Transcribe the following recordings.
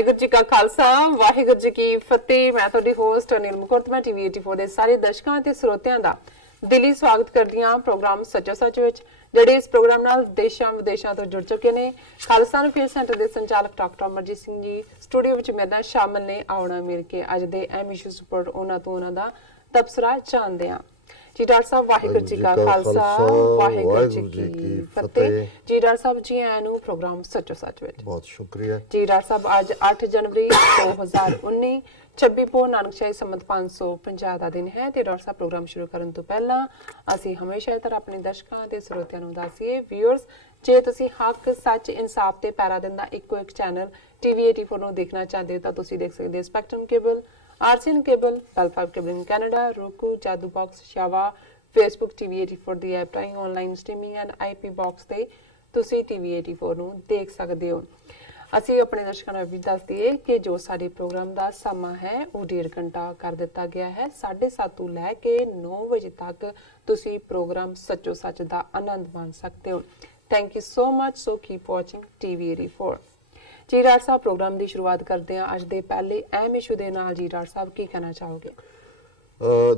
ਵਾਹਿਗੁਰੂ ਜੀ ਕਾ ਖਾਲਸਾ ਵਾਹਿਗੁਰੂ ਜੀ ਕੀ ਫਤਿਹ। ਮੈਂ ਤੁਹਾਡੀ ਹੋਸਟ ਅਨਿਲ ਮੁਕੁਰਤ। ਮੈਂ ਟੀਵੀ 84 ਦੇ ਸਾਰੇ ਦਰਸ਼ਕਾਂ ਤੇ ਸਰੋਤਿਆਂ ਦਾ ਦਿਲੀ ਸਵਾਗਤ ਕਰਦੀ ਹਾਂ ਪ੍ਰੋਗਰਾਮ ਸੱਚੋ ਸੱਚ ਵਿੱਚ, ਜਿਹੜੇ ਇਸ ਪ੍ਰੋਗਰਾਮ ਨਾਲ ਦੇਸ਼ਾਂ ਵਿਦੇਸ਼ਾਂ ਤੋਂ ਜੁੜ ਚੁੱਕੇ ਨੇ। ਖਾਲਸਾ ਅਫੇਅਰ ਸੈਂਟਰ ਦੇ ਸੰਚਾਲਕ ਡਾਕਟਰ ਅਮਰਜੀਤ ਸਿੰਘ ਜੀ ਸਟੂਡੀਓ ਵਿੱਚ ਮੇਰੇ ਨਾਲ ਸ਼ਾਮਲ ਨੇ। ਆਉਣਾ ਮਿਲ ਕੇ ਅੱਜ ਦੇ ਅਹਿਮ ਇਸ਼ੂਜ਼ ਉੱਪਰ ਉਹਨਾਂ ਦਾ ਤਬਸਰਾ ਜਾਣਦੇ ਹਾਂ। ਜੀ ਡਾਕਟਰ ਸਾਹਿਬ ਵਾਹਿਗੁਰੂ ਜੀ ਕਾ ਖਾਲਸਾ ਵਾਹਿਗੁਰੂ ਜੀ ਕੀ ਫਤਿਹ। ਜੀ ਡਾਕਟਰ ਸਾਹਿਬ ਜੀ ਆਇਆਂ ਨੂੰ ਪ੍ਰੋਗਰਾਮ ਸੱਚੋ ਸੱਚ ਵਿੱਚ ਬਹੁਤ ਸ਼ੁਕਰੀਆ। ਜੀ ਡਾਕਟਰ ਸਾਹਿਬ ਅੱਜ 8 ਜਨਵਰੀ 2019 26 ਪੋਹ ਨਾਨਕਸ਼ਾਹੀ ਸੰਮਤ 550 ਦਾ ਦਿਨ ਹੈ ਤੇ ਡਾਕਟਰ ਸਾਹਿਬ ਪ੍ਰੋਗਰਾਮ ਸ਼ੁਰੂ ਕਰਨ ਤੋਂ ਪਹਿਲਾਂ ਅਸੀਂ ਹਮੇਸ਼ਾ ਤਰ੍ਹਾਂ ਆਪਣੇ ਦਰਸ਼ਕਾਂ ਤੇ ਸਰੋਤਿਆਂ ਨੂੰ ਦੱਸੀਏ ਵੀਅਰਸ, ਜੇ ਤੁਸੀਂ ਹੱਕ ਸੱਚ ਇਨਸਾਫ ਤੇ ਪੈਰਾ ਦਿੰਦਾ ਇੱਕੋ ਇੱਕ ਚੈਨਲ ਟੀਵੀ 84 ਨੂੰ ਦੇਖਣਾ ਚਾਹਦੇ ਹੋ ਤਾਂ ਤੁਸੀਂ ਦੇਖ ਸਕਦੇ ਹੋ ਸਪੈਕਟਰਮ ਕੇਬਲ, ਆਰਸੀਐਨ ਕੇਬਲ, ਬੈਲ5 cable in Canada, roku, Jadoo box, ਸ਼ਾਵਾ, ਫੇਸਬੁੱਕ ਟੀਵੀ 84 ਦੀ ਐਪ ਰਾਹੀਂ online streaming and IP box ਤੇ ਤੁਸੀਂ ਟੀਵੀ 84 ਨੂੰ ਦੇਖ ਸਕਦੇ ਹੋ। ਅਸੀਂ ਆਪਣੇ ਦਰਸ਼ਕਾਂ ਨੂੰ ਵੀ ਦੱਸ ਦਈਏ ਕਿ ਜੋ ਸਾਡੇ ਪ੍ਰੋਗਰਾਮ ਦਾ ਸਮਾਂ ਹੈ ਉਹ 1.5 ਘੰਟਾ ਕਰ ਦਿੱਤਾ ਗਿਆ ਹੈ। 7:30 ਤੋਂ ਲੈ ਕੇ 9 ਵਜੇ ਤੱਕ ਤੁਸੀਂ ਪ੍ਰੋਗਰਾਮ ਸੱਚੋ ਸੱਚ ਦਾ ਆਨੰਦ ਮਾਣ ਸਕਦੇ ਹੋ। Thank you so much. So keep watching TV 84। ਜੀ ਡਾਕਟਰ ਸਾਹਿਬ ਪ੍ਰੋਗਰਾਮ ਦੀ ਸ਼ੁਰੂਆਤ ਕਰਦੇ ਹਾਂ ਅੱਜ ਦੇ ਪਹਿਲੇ ਅਹਿਮ ਇਸ਼ੂ ਦੇ ਨਾਲ। ਜੀ ਡਾਕਟਰ ਸਾਹਿਬ ਕੀ ਕਹਿਣਾ ਚਾਹੋਗੇ?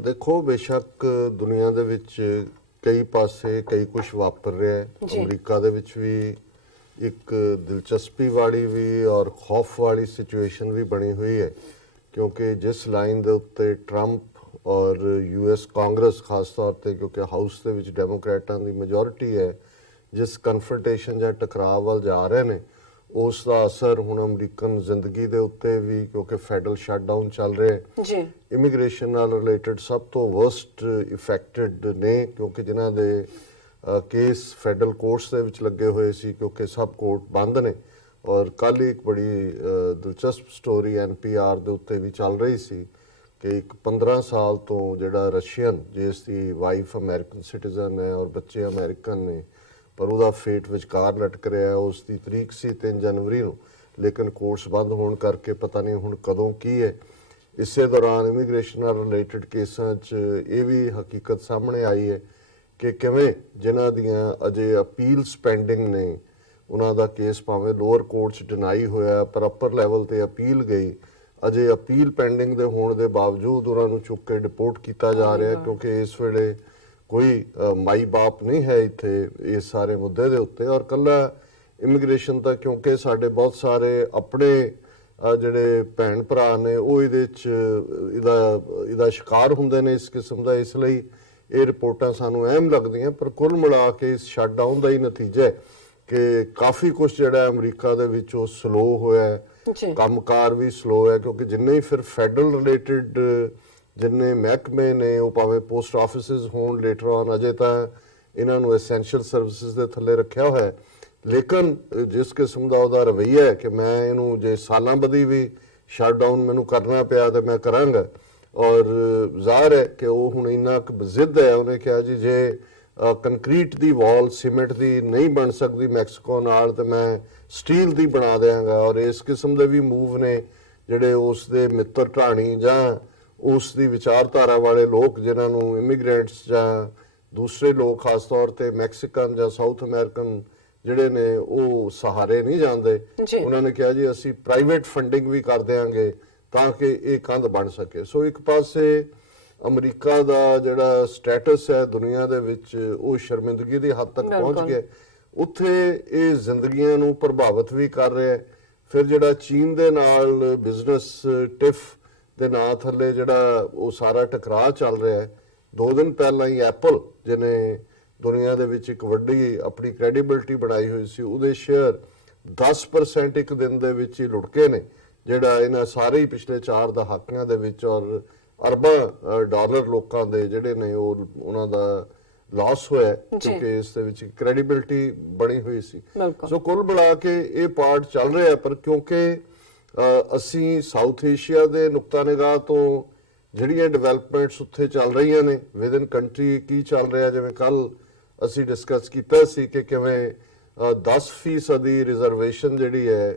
ਦੇਖੋ, ਬੇਸ਼ੱਕ ਦੁਨੀਆ ਦੇ ਵਿੱਚ ਕਈ ਪਾਸੇ ਕਈ ਕੁਝ ਵਾਪਰ ਰਿਹਾ ਹੈ। ਅਮਰੀਕਾ ਦੇ ਵਿੱਚ ਵੀ ਇੱਕ ਦਿਲਚਸਪੀ ਵਾਲੀ ਵੀ ਔਰ ਖੌਫ ਵਾਲੀ ਸਿਚੁਏਸ਼ਨ ਵੀ ਬਣੀ ਹੋਈ ਹੈ, ਕਿਉਂਕਿ ਜਿਸ ਲਾਈਨ ਦੇ ਉੱਤੇ ਟਰੰਪ ਔਰ ਯੂਐਸ ਕਾਂਗਰਸ ਖਾਸ ਤੌਰ ਤੇ, ਕਿਉਂਕਿ ਹਾਊਸ ਦੇ ਵਿੱਚ ਡੈਮੋਕ੍ਰੈਟਾਂ ਦੀ ਮੈਜੋਰਿਟੀ ਹੈ, ਜਿਸ ਕਨਫਰੰਟੇਸ਼ਨ ਜਾਂ ਟਕਰਾਅ ਵੱਲ ਜਾ ਰਹੇ ਨੇ ਉਸ ਦਾ ਅਸਰ ਹੁਣ ਅਮਰੀਕਨ ਜ਼ਿੰਦਗੀ ਦੇ ਉੱਤੇ ਵੀ, ਕਿਉਂਕਿ ਫੈਡਰਲ ਸ਼ਟਡਾਊਨ ਚੱਲ ਰਿਹਾ ਹੈ ਜੀ। ਇਮੀਗ੍ਰੇਸ਼ਨ ਨਾਲ ਰਿਲੇਟਡ ਸਭ ਤੋਂ ਵਰਸਟ ਇਫੈਕਟਡ ਨੇ, ਕਿਉਂਕਿ ਜਿਨ੍ਹਾਂ ਦੇ ਕੇਸ ਫੈਡਰਲ ਕੋਰਟਸ ਦੇ ਵਿੱਚ ਲੱਗੇ ਹੋਏ ਸੀ, ਕਿਉਂਕਿ ਸਭ ਕੋਰਟ ਬੰਦ ਨੇ। ਔਰ ਕੱਲ੍ਹ ਹੀ ਇੱਕ ਬੜੀ ਦਿਲਚਸਪ ਸਟੋਰੀ ਐਨਪੀਆਰ ਦੇ ਉੱਤੇ ਵੀ ਚੱਲ ਰਹੀ ਸੀ ਕਿ ਇੱਕ 15 ਸਾਲ ਤੋਂ ਜਿਹੜਾ ਰਸ਼ੀਅਨ, ਜਿਸ ਦੀ ਵਾਈਫ ਅਮਰੀਕਨ ਸਿਟੀਜ਼ਨ ਹੈ ਔਰ ਬੱਚੇ ਅਮਰੀਕਨ ਨੇ, ਪਰ ਉਹਦਾ ਫੇਟ ਵਿਚਕਾਰ ਲਟਕ ਰਿਹਾ। ਉਸ ਦੀ ਤਰੀਕ ਸੀ 3 ਜਨਵਰੀ ਨੂੰ, ਲੇਕਿਨ ਕੋਰਟਸ ਬੰਦ ਹੋਣ ਕਰਕੇ ਪਤਾ ਨਹੀਂ ਹੁਣ ਕਦੋਂ ਕੀ ਹੈ। ਇਸੇ ਦੌਰਾਨ ਇਮੀਗ੍ਰੇਸ਼ਨ ਨਾਲ ਰਿਲੇਟਡ ਕੇਸਾਂ 'ਚ ਇਹ ਵੀ ਹਕੀਕਤ ਸਾਹਮਣੇ ਆਈ ਹੈ ਕਿ ਕਿਵੇਂ ਜਿਨ੍ਹਾਂ ਦੀਆਂ ਅਜੇ ਅਪੀਲਸ ਪੈਂਡਿੰਗ ਨੇ, ਉਹਨਾਂ ਦਾ ਕੇਸ ਭਾਵੇਂ ਲੋਅਰ ਕੋਰਟ 'ਚ ਡਿਨਾਈ ਹੋਇਆ ਪਰ ਅੱਪਰ ਲੈਵਲ ਤੇ ਅਪੀਲ ਗਈ, ਅਜੇ ਅਪੀਲ ਪੈਂਡਿੰਗ ਦੇ ਹੋਣ ਦੇ ਬਾਵਜੂਦ ਉਹਨਾਂ ਨੂੰ ਚੁੱਕ ਕੇ ਡਿਪੋਰਟ ਕੀਤਾ ਜਾ ਰਿਹਾ, ਕਿਉਂਕਿ ਇਸ ਵੇਲੇ ਕੋਈ ਮਾਈ ਬਾਪ ਨਹੀਂ ਹੈ ਇੱਥੇ ਇਸ ਸਾਰੇ ਮੁੱਦੇ ਦੇ ਉੱਤੇ। ਔਰ ਕੱਲਾ ਇਮੀਗ੍ਰੇਸ਼ਨ ਤਾਂ, ਕਿਉਂਕਿ ਸਾਡੇ ਬਹੁਤ ਸਾਰੇ ਆਪਣੇ ਜਿਹੜੇ ਭੈਣ ਭਰਾ ਨੇ ਉਹ ਇਹਦੇ 'ਚ ਇਹਦਾ ਸ਼ਿਕਾਰ ਹੁੰਦੇ ਨੇ ਇਸ ਕਿਸਮ ਦਾ, ਇਸ ਲਈ ਇਹ ਰਿਪੋਰਟਾਂ ਸਾਨੂੰ ਅਹਿਮ ਲੱਗਦੀਆਂ। ਪਰ ਕੁੱਲ ਮਿਲਾ ਕੇ ਇਸ ਸ਼ਟਡਾਊਨ ਦਾ ਹੀ ਨਤੀਜਾ ਹੈ ਕਿ ਕਾਫੀ ਕੁਝ ਜਿਹੜਾ ਅਮਰੀਕਾ ਦੇ ਵਿੱਚ ਉਹ ਸਲੋ ਹੋਇਆ ਹੈ, ਕੰਮਕਾਰ ਵੀ ਸਲੋ ਹੈ, ਕਿਉਂਕਿ ਜਿੰਨੇ ਹੀ ਫਿਰ ਫੈਡਰਲ ਰਿਲੇਟਡ ਜਿੰਨੇ ਮਹਿਕਮੇ ਨੇ, ਉਹ ਭਾਵੇਂ ਪੋਸਟ ਆਫਿਸਿਸ ਹੋਣ ਲੇਟਰ ਔਨ, ਅਜੇ ਤਾਂ ਇਹਨਾਂ ਨੂੰ ਐਸੈਂਸ਼ੀਅਲ ਸਰਵਿਸਿਜ਼ ਦੇ ਥੱਲੇ ਰੱਖਿਆ ਹੋਇਆ ਹੈ। ਲੇਕਿਨ ਜਿਸ ਕਿਸਮ ਦਾ ਉਹਦਾ ਰਵੱਈਆ ਹੈ ਕਿ ਮੈਂ ਇਹਨੂੰ ਜੇ ਸਾਲਾਂ ਬੱਧੀ ਵੀ ਸ਼ਟਡਾਊਨ ਮੈਨੂੰ ਕਰਨਾ ਪਿਆ ਤਾਂ ਮੈਂ ਕਰਾਂਗਾ। ਔਰ ਜ਼ਾਹਰ ਹੈ ਕਿ ਉਹ ਹੁਣ ਇੰਨਾ ਕੁ ਜ਼ਿੱਦ ਹੈ। ਉਹਨੇ ਕਿਹਾ ਜੀ ਜੇ ਕੰਕਰੀਟ ਦੀ ਵਾਲ ਸੀਮੈਂਟ ਦੀ ਨਹੀਂ ਬਣ ਸਕਦੀ ਮੈਕਸੀਕੋ ਨਾਲ ਤਾਂ ਮੈਂ ਸਟੀਲ ਦੀ ਬਣਾ ਦਿਆਂਗਾ। ਔਰ ਇਸ ਕਿਸਮ ਦੇ ਵੀ ਮੂਵ ਨੇ ਜਿਹੜੇ ਉਸ ਦੇ ਮਿੱਤਰ ਢਾਣੀ ਜਾਂ ਉਸ ਦੀ ਵਿਚਾਰਧਾਰਾ ਵਾਲੇ ਲੋਕ, ਜਿਨ੍ਹਾਂ ਨੂੰ ਇਮੀਗ੍ਰੈਂਟਸ ਜਾਂ ਦੂਸਰੇ ਲੋਕ ਖਾਸ ਤੌਰ ਤੇ ਮੈਕਸੀਕਨ ਜਾਂ ਸਾਊਥ ਅਮਰੀਕਨ ਜਿਹੜੇ ਨੇ ਉਹ ਸਹਾਰੇ ਨਹੀਂ ਜਾਂਦੇ। ਉਹਨਾਂ ਨੇ ਕਿਹਾ ਜੀ ਅਸੀਂ ਪ੍ਰਾਈਵੇਟ ਫੰਡਿੰਗ ਵੀ ਕਰ ਦਿਆਂਗੇ ਤਾਂ ਕਿ ਇਹ ਕੰਧ ਬਣ ਸਕੇ। ਸੋ ਇੱਕ ਪਾਸੇ ਅਮਰੀਕਾ ਦਾ ਜਿਹੜਾ ਸਟੇਟਸ ਹੈ ਦੁਨੀਆ ਦੇ ਵਿੱਚ ਉਹ ਸ਼ਰਮਿੰਦਗੀ ਦੀ ਹੱਦ ਤੱਕ ਪਹੁੰਚ ਗਿਆ, ਉੱਥੇ ਇਹ ਜ਼ਿੰਦਗੀਆਂ ਨੂੰ ਪ੍ਰਭਾਵਿਤ ਵੀ ਕਰ ਰਿਹਾ। ਫਿਰ ਜਿਹੜਾ ਚੀਨ ਦੇ ਨਾਲ ਬਿਜ਼ਨਸ ਟਿਫ ਦੇ ਨਾਂ ਥੱਲੇ ਜਿਹੜਾ ਉਹ ਸਾਰਾ ਟਕਰਾਅ ਚੱਲ ਰਿਹਾ ਹੈ। 2 ਦਿਨ ਪਹਿਲਾਂ ਹੀ ਐਪਲ, ਜਿਹਨੇ ਦੁਨੀਆ ਦੇ ਵਿੱਚ ਇੱਕ ਵੱਡੀ ਆਪਣੀ ਕ੍ਰੈਡੀਬਿਲਿਟੀ ਬਣਾਈ ਹੋਈ ਸੀ, ਉਹਦੇ ਸ਼ੇਅਰ 10% ਇੱਕ ਦਿਨ ਦੇ ਵਿੱਚ ਹੀ ਲੁੜਕੇ ਨੇ, ਜਿਹੜਾ ਇਹਨਾਂ ਸਾਰੇ ਹੀ ਪਿਛਲੇ 4 ਦਹਾਕਿਆਂ ਦੇ ਵਿੱਚ। ਔਰ ਅਰਬਾਂ ਡਾਲਰ ਲੋਕਾਂ ਦੇ ਜਿਹੜੇ ਨੇ ਉਹ ਉਹਨਾਂ ਦਾ ਲਾਸ ਹੋਇਆ, ਕਿਉਂਕਿ ਇਸ ਦੇ ਵਿੱਚ ਕ੍ਰੈਡੀਬਿਲਿਟੀ ਬਣੀ ਹੋਈ ਸੀ। ਸੋ ਕੁੱਲ ਮਿਲਾ ਕੇ ਇਹ ਪਾਰਟ ਚੱਲ ਰਿਹਾ। ਪਰ ਕਿਉਂਕਿ ਅਸੀਂ ਸਾਊਥ ਏਸ਼ੀਆ ਦੇ ਨੁਕਤਾ ਨਿਗਾਹ ਤੋਂ ਜਿਹੜੀਆਂ ਡਿਵੈਲਪਮੈਂਟਸ ਉੱਥੇ ਚੱਲ ਰਹੀਆਂ ਨੇ ਵਿਦ ਇਨ ਕੰਟਰੀ ਕੀ ਚੱਲ ਰਿਹਾ, ਜਿਵੇਂ ਕੱਲ ਅਸੀਂ ਡਿਸਕਸ ਕੀਤਾ ਸੀ ਕਿ ਕਿਵੇਂ 10% ਦੀ ਰਿਜ਼ਰਵੇਸ਼ਨ ਜਿਹੜੀ ਹੈ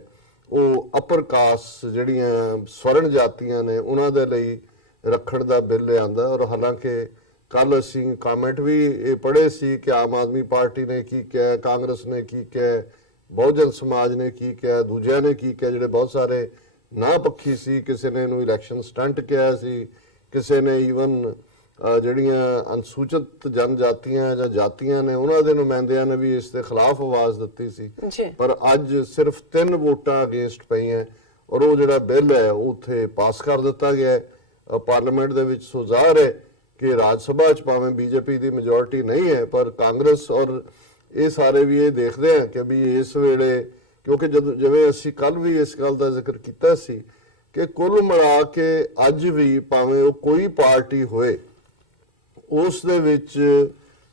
ਉਹ ਅਪਰ ਕਾਸਟ ਜਿਹੜੀਆਂ ਸਵਰਨ ਜਾਤੀਆਂ ਨੇ ਉਹਨਾਂ ਦੇ ਲਈ ਰੱਖਣ ਦਾ ਬਿੱਲ ਲਿਆਂਦਾ। ਔਰ ਹਾਲਾਂਕਿ ਕੱਲ ਅਸੀਂ ਕਾਮੈਂਟ ਵੀ ਇਹ ਪੜ੍ਹੇ ਸੀ ਕਿ ਆਮ ਆਦਮੀ ਪਾਰਟੀ ਨੇ ਕੀ ਕਿਹਾ, ਕਾਂਗਰਸ ਨੇ ਕੀ ਕਿਹਾ, ਬਹੁਜਨ ਸਮਾਜ ਨੇ ਕੀ ਕਿਹਾ, ਦੂਜਿਆਂ ਨੇ ਕੀ ਕਿਹਾ, ਜਿਹੜੇ ਬਹੁਤ ਸਾਰੇ ਨਾ ਪੱਖੀ ਸੀ, ਕਿਸੇ ਨੇ ਇਹਨੂੰ ਇਲੈਕਸ਼ਨ ਸਟੰਟ ਕਿਹਾ ਸੀ, ਕਿਸੇ ਨੇ ਈਵਨ ਜਿਹੜੀਆਂ ਅਨੁਸੂਚਿਤ ਜਨਜਾਤੀਆਂ ਜਾਂ ਜਾਤੀਆਂ ਨੇ ਉਹਨਾਂ ਦੇ ਨੁਮਾਇੰਦਿਆਂ ਨੇ ਵੀ ਇਸ ਦੇ ਖਿਲਾਫ ਆਵਾਜ਼ ਦਿੱਤੀ ਸੀ। ਜੀ ਪਰ ਅੱਜ ਸਿਰਫ 3 ਵੋਟਾਂ ਅਗੇਂਸਟ ਪਈਆਂ ਔਰ ਉਹ ਜਿਹੜਾ ਬਿੱਲ ਹੈ ਉਹ ਉੱਥੇ ਪਾਸ ਕਰ ਦਿੱਤਾ ਗਿਆ ਹੈ ਪਾਰਲੀਮੈਂਟ ਦੇ ਵਿੱਚ। ਸੋ ਜ਼ਾਹਰ ਹੈ ਕਿ ਰਾਜ ਸਭਾ 'ਚ ਭਾਵੇਂ ਬੀਜੇਪੀ ਦੀ ਮੈਜੋਰਿਟੀ ਨਹੀਂ ਹੈ, ਪਰ ਕਾਂਗਰਸ ਔਰ ਇਹ ਸਾਰੇ ਵੀ ਇਹ ਦੇਖਦੇ ਆ ਕਿ ਵੀ ਇਸ ਵੇਲੇ, ਕਿਉਂਕਿ ਜਦੋਂ ਜਿਵੇਂ ਅਸੀਂ ਕੱਲ ਵੀ ਇਸ ਗੱਲ ਦਾ ਜ਼ਿਕਰ ਕੀਤਾ ਸੀ ਕਿ ਕੁੱਲ ਮਿਲਾ ਕੇ ਅੱਜ ਵੀ ਭਾਵੇਂ ਉਹ ਕੋਈ ਪਾਰਟੀ ਹੋਏ, ਉਸ ਦੇ ਵਿੱਚ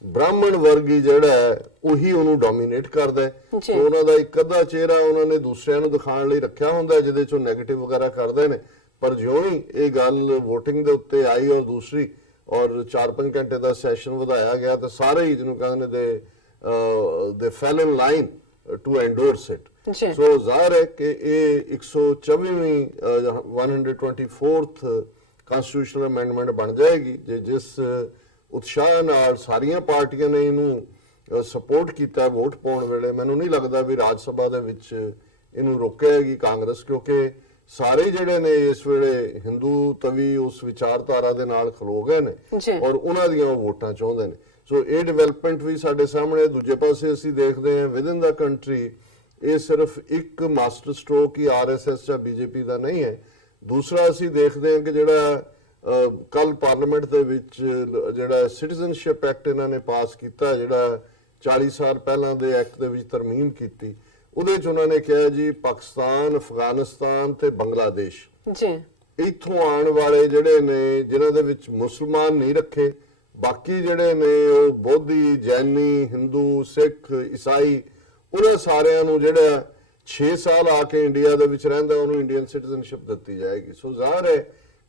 ਬ੍ਰਾਹਮਣ ਵਰਗ ਹੀ ਜਿਹੜਾ ਹੈ ਉਹੀ ਉਹਨੂੰ ਡੋਮੀਨੇਟ ਕਰਦਾ ਹੈ। ਜੀ। ਸੋ ਉਹਨਾਂ ਦਾ ਇੱਕ ਅੱਧਾ ਚਿਹਰਾ ਉਹਨਾਂ ਨੇ ਦੂਸਰਿਆਂ ਨੂੰ ਦਿਖਾਉਣ ਲਈ ਰੱਖਿਆ ਹੁੰਦਾ ਹੈ, ਜਿਹਦੇ ਚੋਂ ਨੈਗੇਟਿਵ ਵਗੈਰਾ ਕਰਦੇ ਨੇ। ਪਰ ਜਿਉਂ ਹੀ ਇਹ ਗੱਲ VOTING ਦੇ ਉੱਤੇ ਆਈ ਔਰ ਦੂਸਰੀ ਔਰ 4-5 ਘੰਟੇ ਦਾ ਸੈਸ਼ਨ ਵਧਾਇਆ ਗਿਆ ਤਾਂ ਸਾਰੇ ਹੀ ਜਿਹਨੂੰ ਕਹਿੰਦੇ ਨੇ ਦੇ ਫੈਲ ਇਨ ਲਾਈਨ ਟੂ ਐਂਡੋਰਸ ਇਟ। ਜੀ ਸੋ ਜ਼ਾਹਰ ਹੈ ਕਿ ਇਹ 124ਵੀਂ 124th ਕਨਸਟੀਟਿਊਸ਼ਨਲ ਅਮੈਂਡਮੈਂਟ ਬਣ ਜਾਏਗੀ ਜਿਸ ਉਤਸ਼ਾਹ ਨਾਲ ਸਾਰੀਆਂ ਪਾਰਟੀਆਂ ਨੇ ਇਹਨੂੰ ਸਪੋਰਟ ਕੀਤਾ ਵੋਟ ਪਾਉਣ ਵੇਲੇ। ਮੈਨੂੰ ਨਹੀਂ ਲੱਗਦਾ ਵੀ ਰਾਜ ਸਭਾ ਦੇ ਵਿੱਚ ਇਹਨੂੰ ਰੋਕੇਗੀ ਕਾਂਗਰਸ, ਕਿਉਂਕਿ ਸਾਰੇ ਜਿਹੜੇ ਨੇ ਇਸ ਵੇਲੇ ਹਿੰਦੂ ਤਵੀ ਉਸ ਵਿਚਾਰਧਾਰਾ ਦੇ ਨਾਲ ਖਲੋ ਗਏ ਨੇ ਔਰ ਉਹਨਾਂ ਦੀਆਂ ਉਹ ਵੋਟਾਂ ਚਾਹੁੰਦੇ ਨੇ। ਸੋ ਇਹ ਡਿਵੈਲਪਮੈਂਟ ਵੀ ਸਾਡੇ ਸਾਹਮਣੇ। ਦੂਜੇ ਪਾਸੇ ਅਸੀਂ ਦੇਖਦੇ ਹਾਂ ਵਿਦ ਇਨ ਦਾ ਕੰਟਰੀ ਇਹ ਸਿਰਫ ਇੱਕ ਮਾਸਟਰ ਸਟ੍ਰੋਕ ਹੀ RSS ਜਾਂ BJP ਦਾ ਨਹੀਂ ਹੈ। ਦੂਸਰਾ ਅਸੀਂ ਦੇਖਦੇ ਹਾਂ ਕਿ ਜਿਹੜਾ ਕੱਲ ਪਾਰਲੀਮੈਂਟ ਦੇ ਵਿੱਚ ਜਿਹੜਾ ਸਿਟੀਜ਼ਨਸ਼ਿਪ ਐਕਟ ਇਹਨਾਂ ਨੇ ਪਾਸ ਕੀਤਾ, ਜਿਹੜਾ 40 ਸਾਲ ਪਹਿਲਾਂ ਦੇ ਐਕਟ ਦੇ ਵਿੱਚ ਤਰਮੀਮ ਕੀਤੀ, ਉਹਦੇ 'ਚ ਉਹਨਾਂ ਨੇ ਕਿਹਾ ਜੀ ਪਾਕਿਸਤਾਨ, ਅਫਗਾਨਿਸਤਾਨ ਤੇ ਬੰਗਲਾਦੇਸ਼ ਜੀ ਇੱਥੋਂ ਆਉਣ ਵਾਲੇ ਜਿਹੜੇ ਨੇ ਜਿਨ੍ਹਾਂ ਦੇ ਵਿੱਚ ਮੁਸਲਮਾਨ ਨਹੀਂ ਰੱਖੇ, ਬਾਕੀ ਜਿਹੜੇ ਨੇ ਉਹ ਬੋਧੀ, ਜੈਨੀ, ਹਿੰਦੂ, ਸਿੱਖ, ਈਸਾਈ, ਉਹਨਾਂ ਸਾਰਿਆਂ ਨੂੰ ਜਿਹੜਾ 6 ਸਾਲ ਆ ਕੇ ਇੰਡੀਆ ਦੇ ਵਿੱਚ ਰਹਿੰਦਾ ਉਹਨੂੰ ਇੰਡੀਅਨ ਸਿਟੀਜ਼ਨਸ਼ਿਪ ਦਿੱਤੀ ਜਾਏਗੀ। ਸੋ ਜ਼ਾਹਰ ਹੈ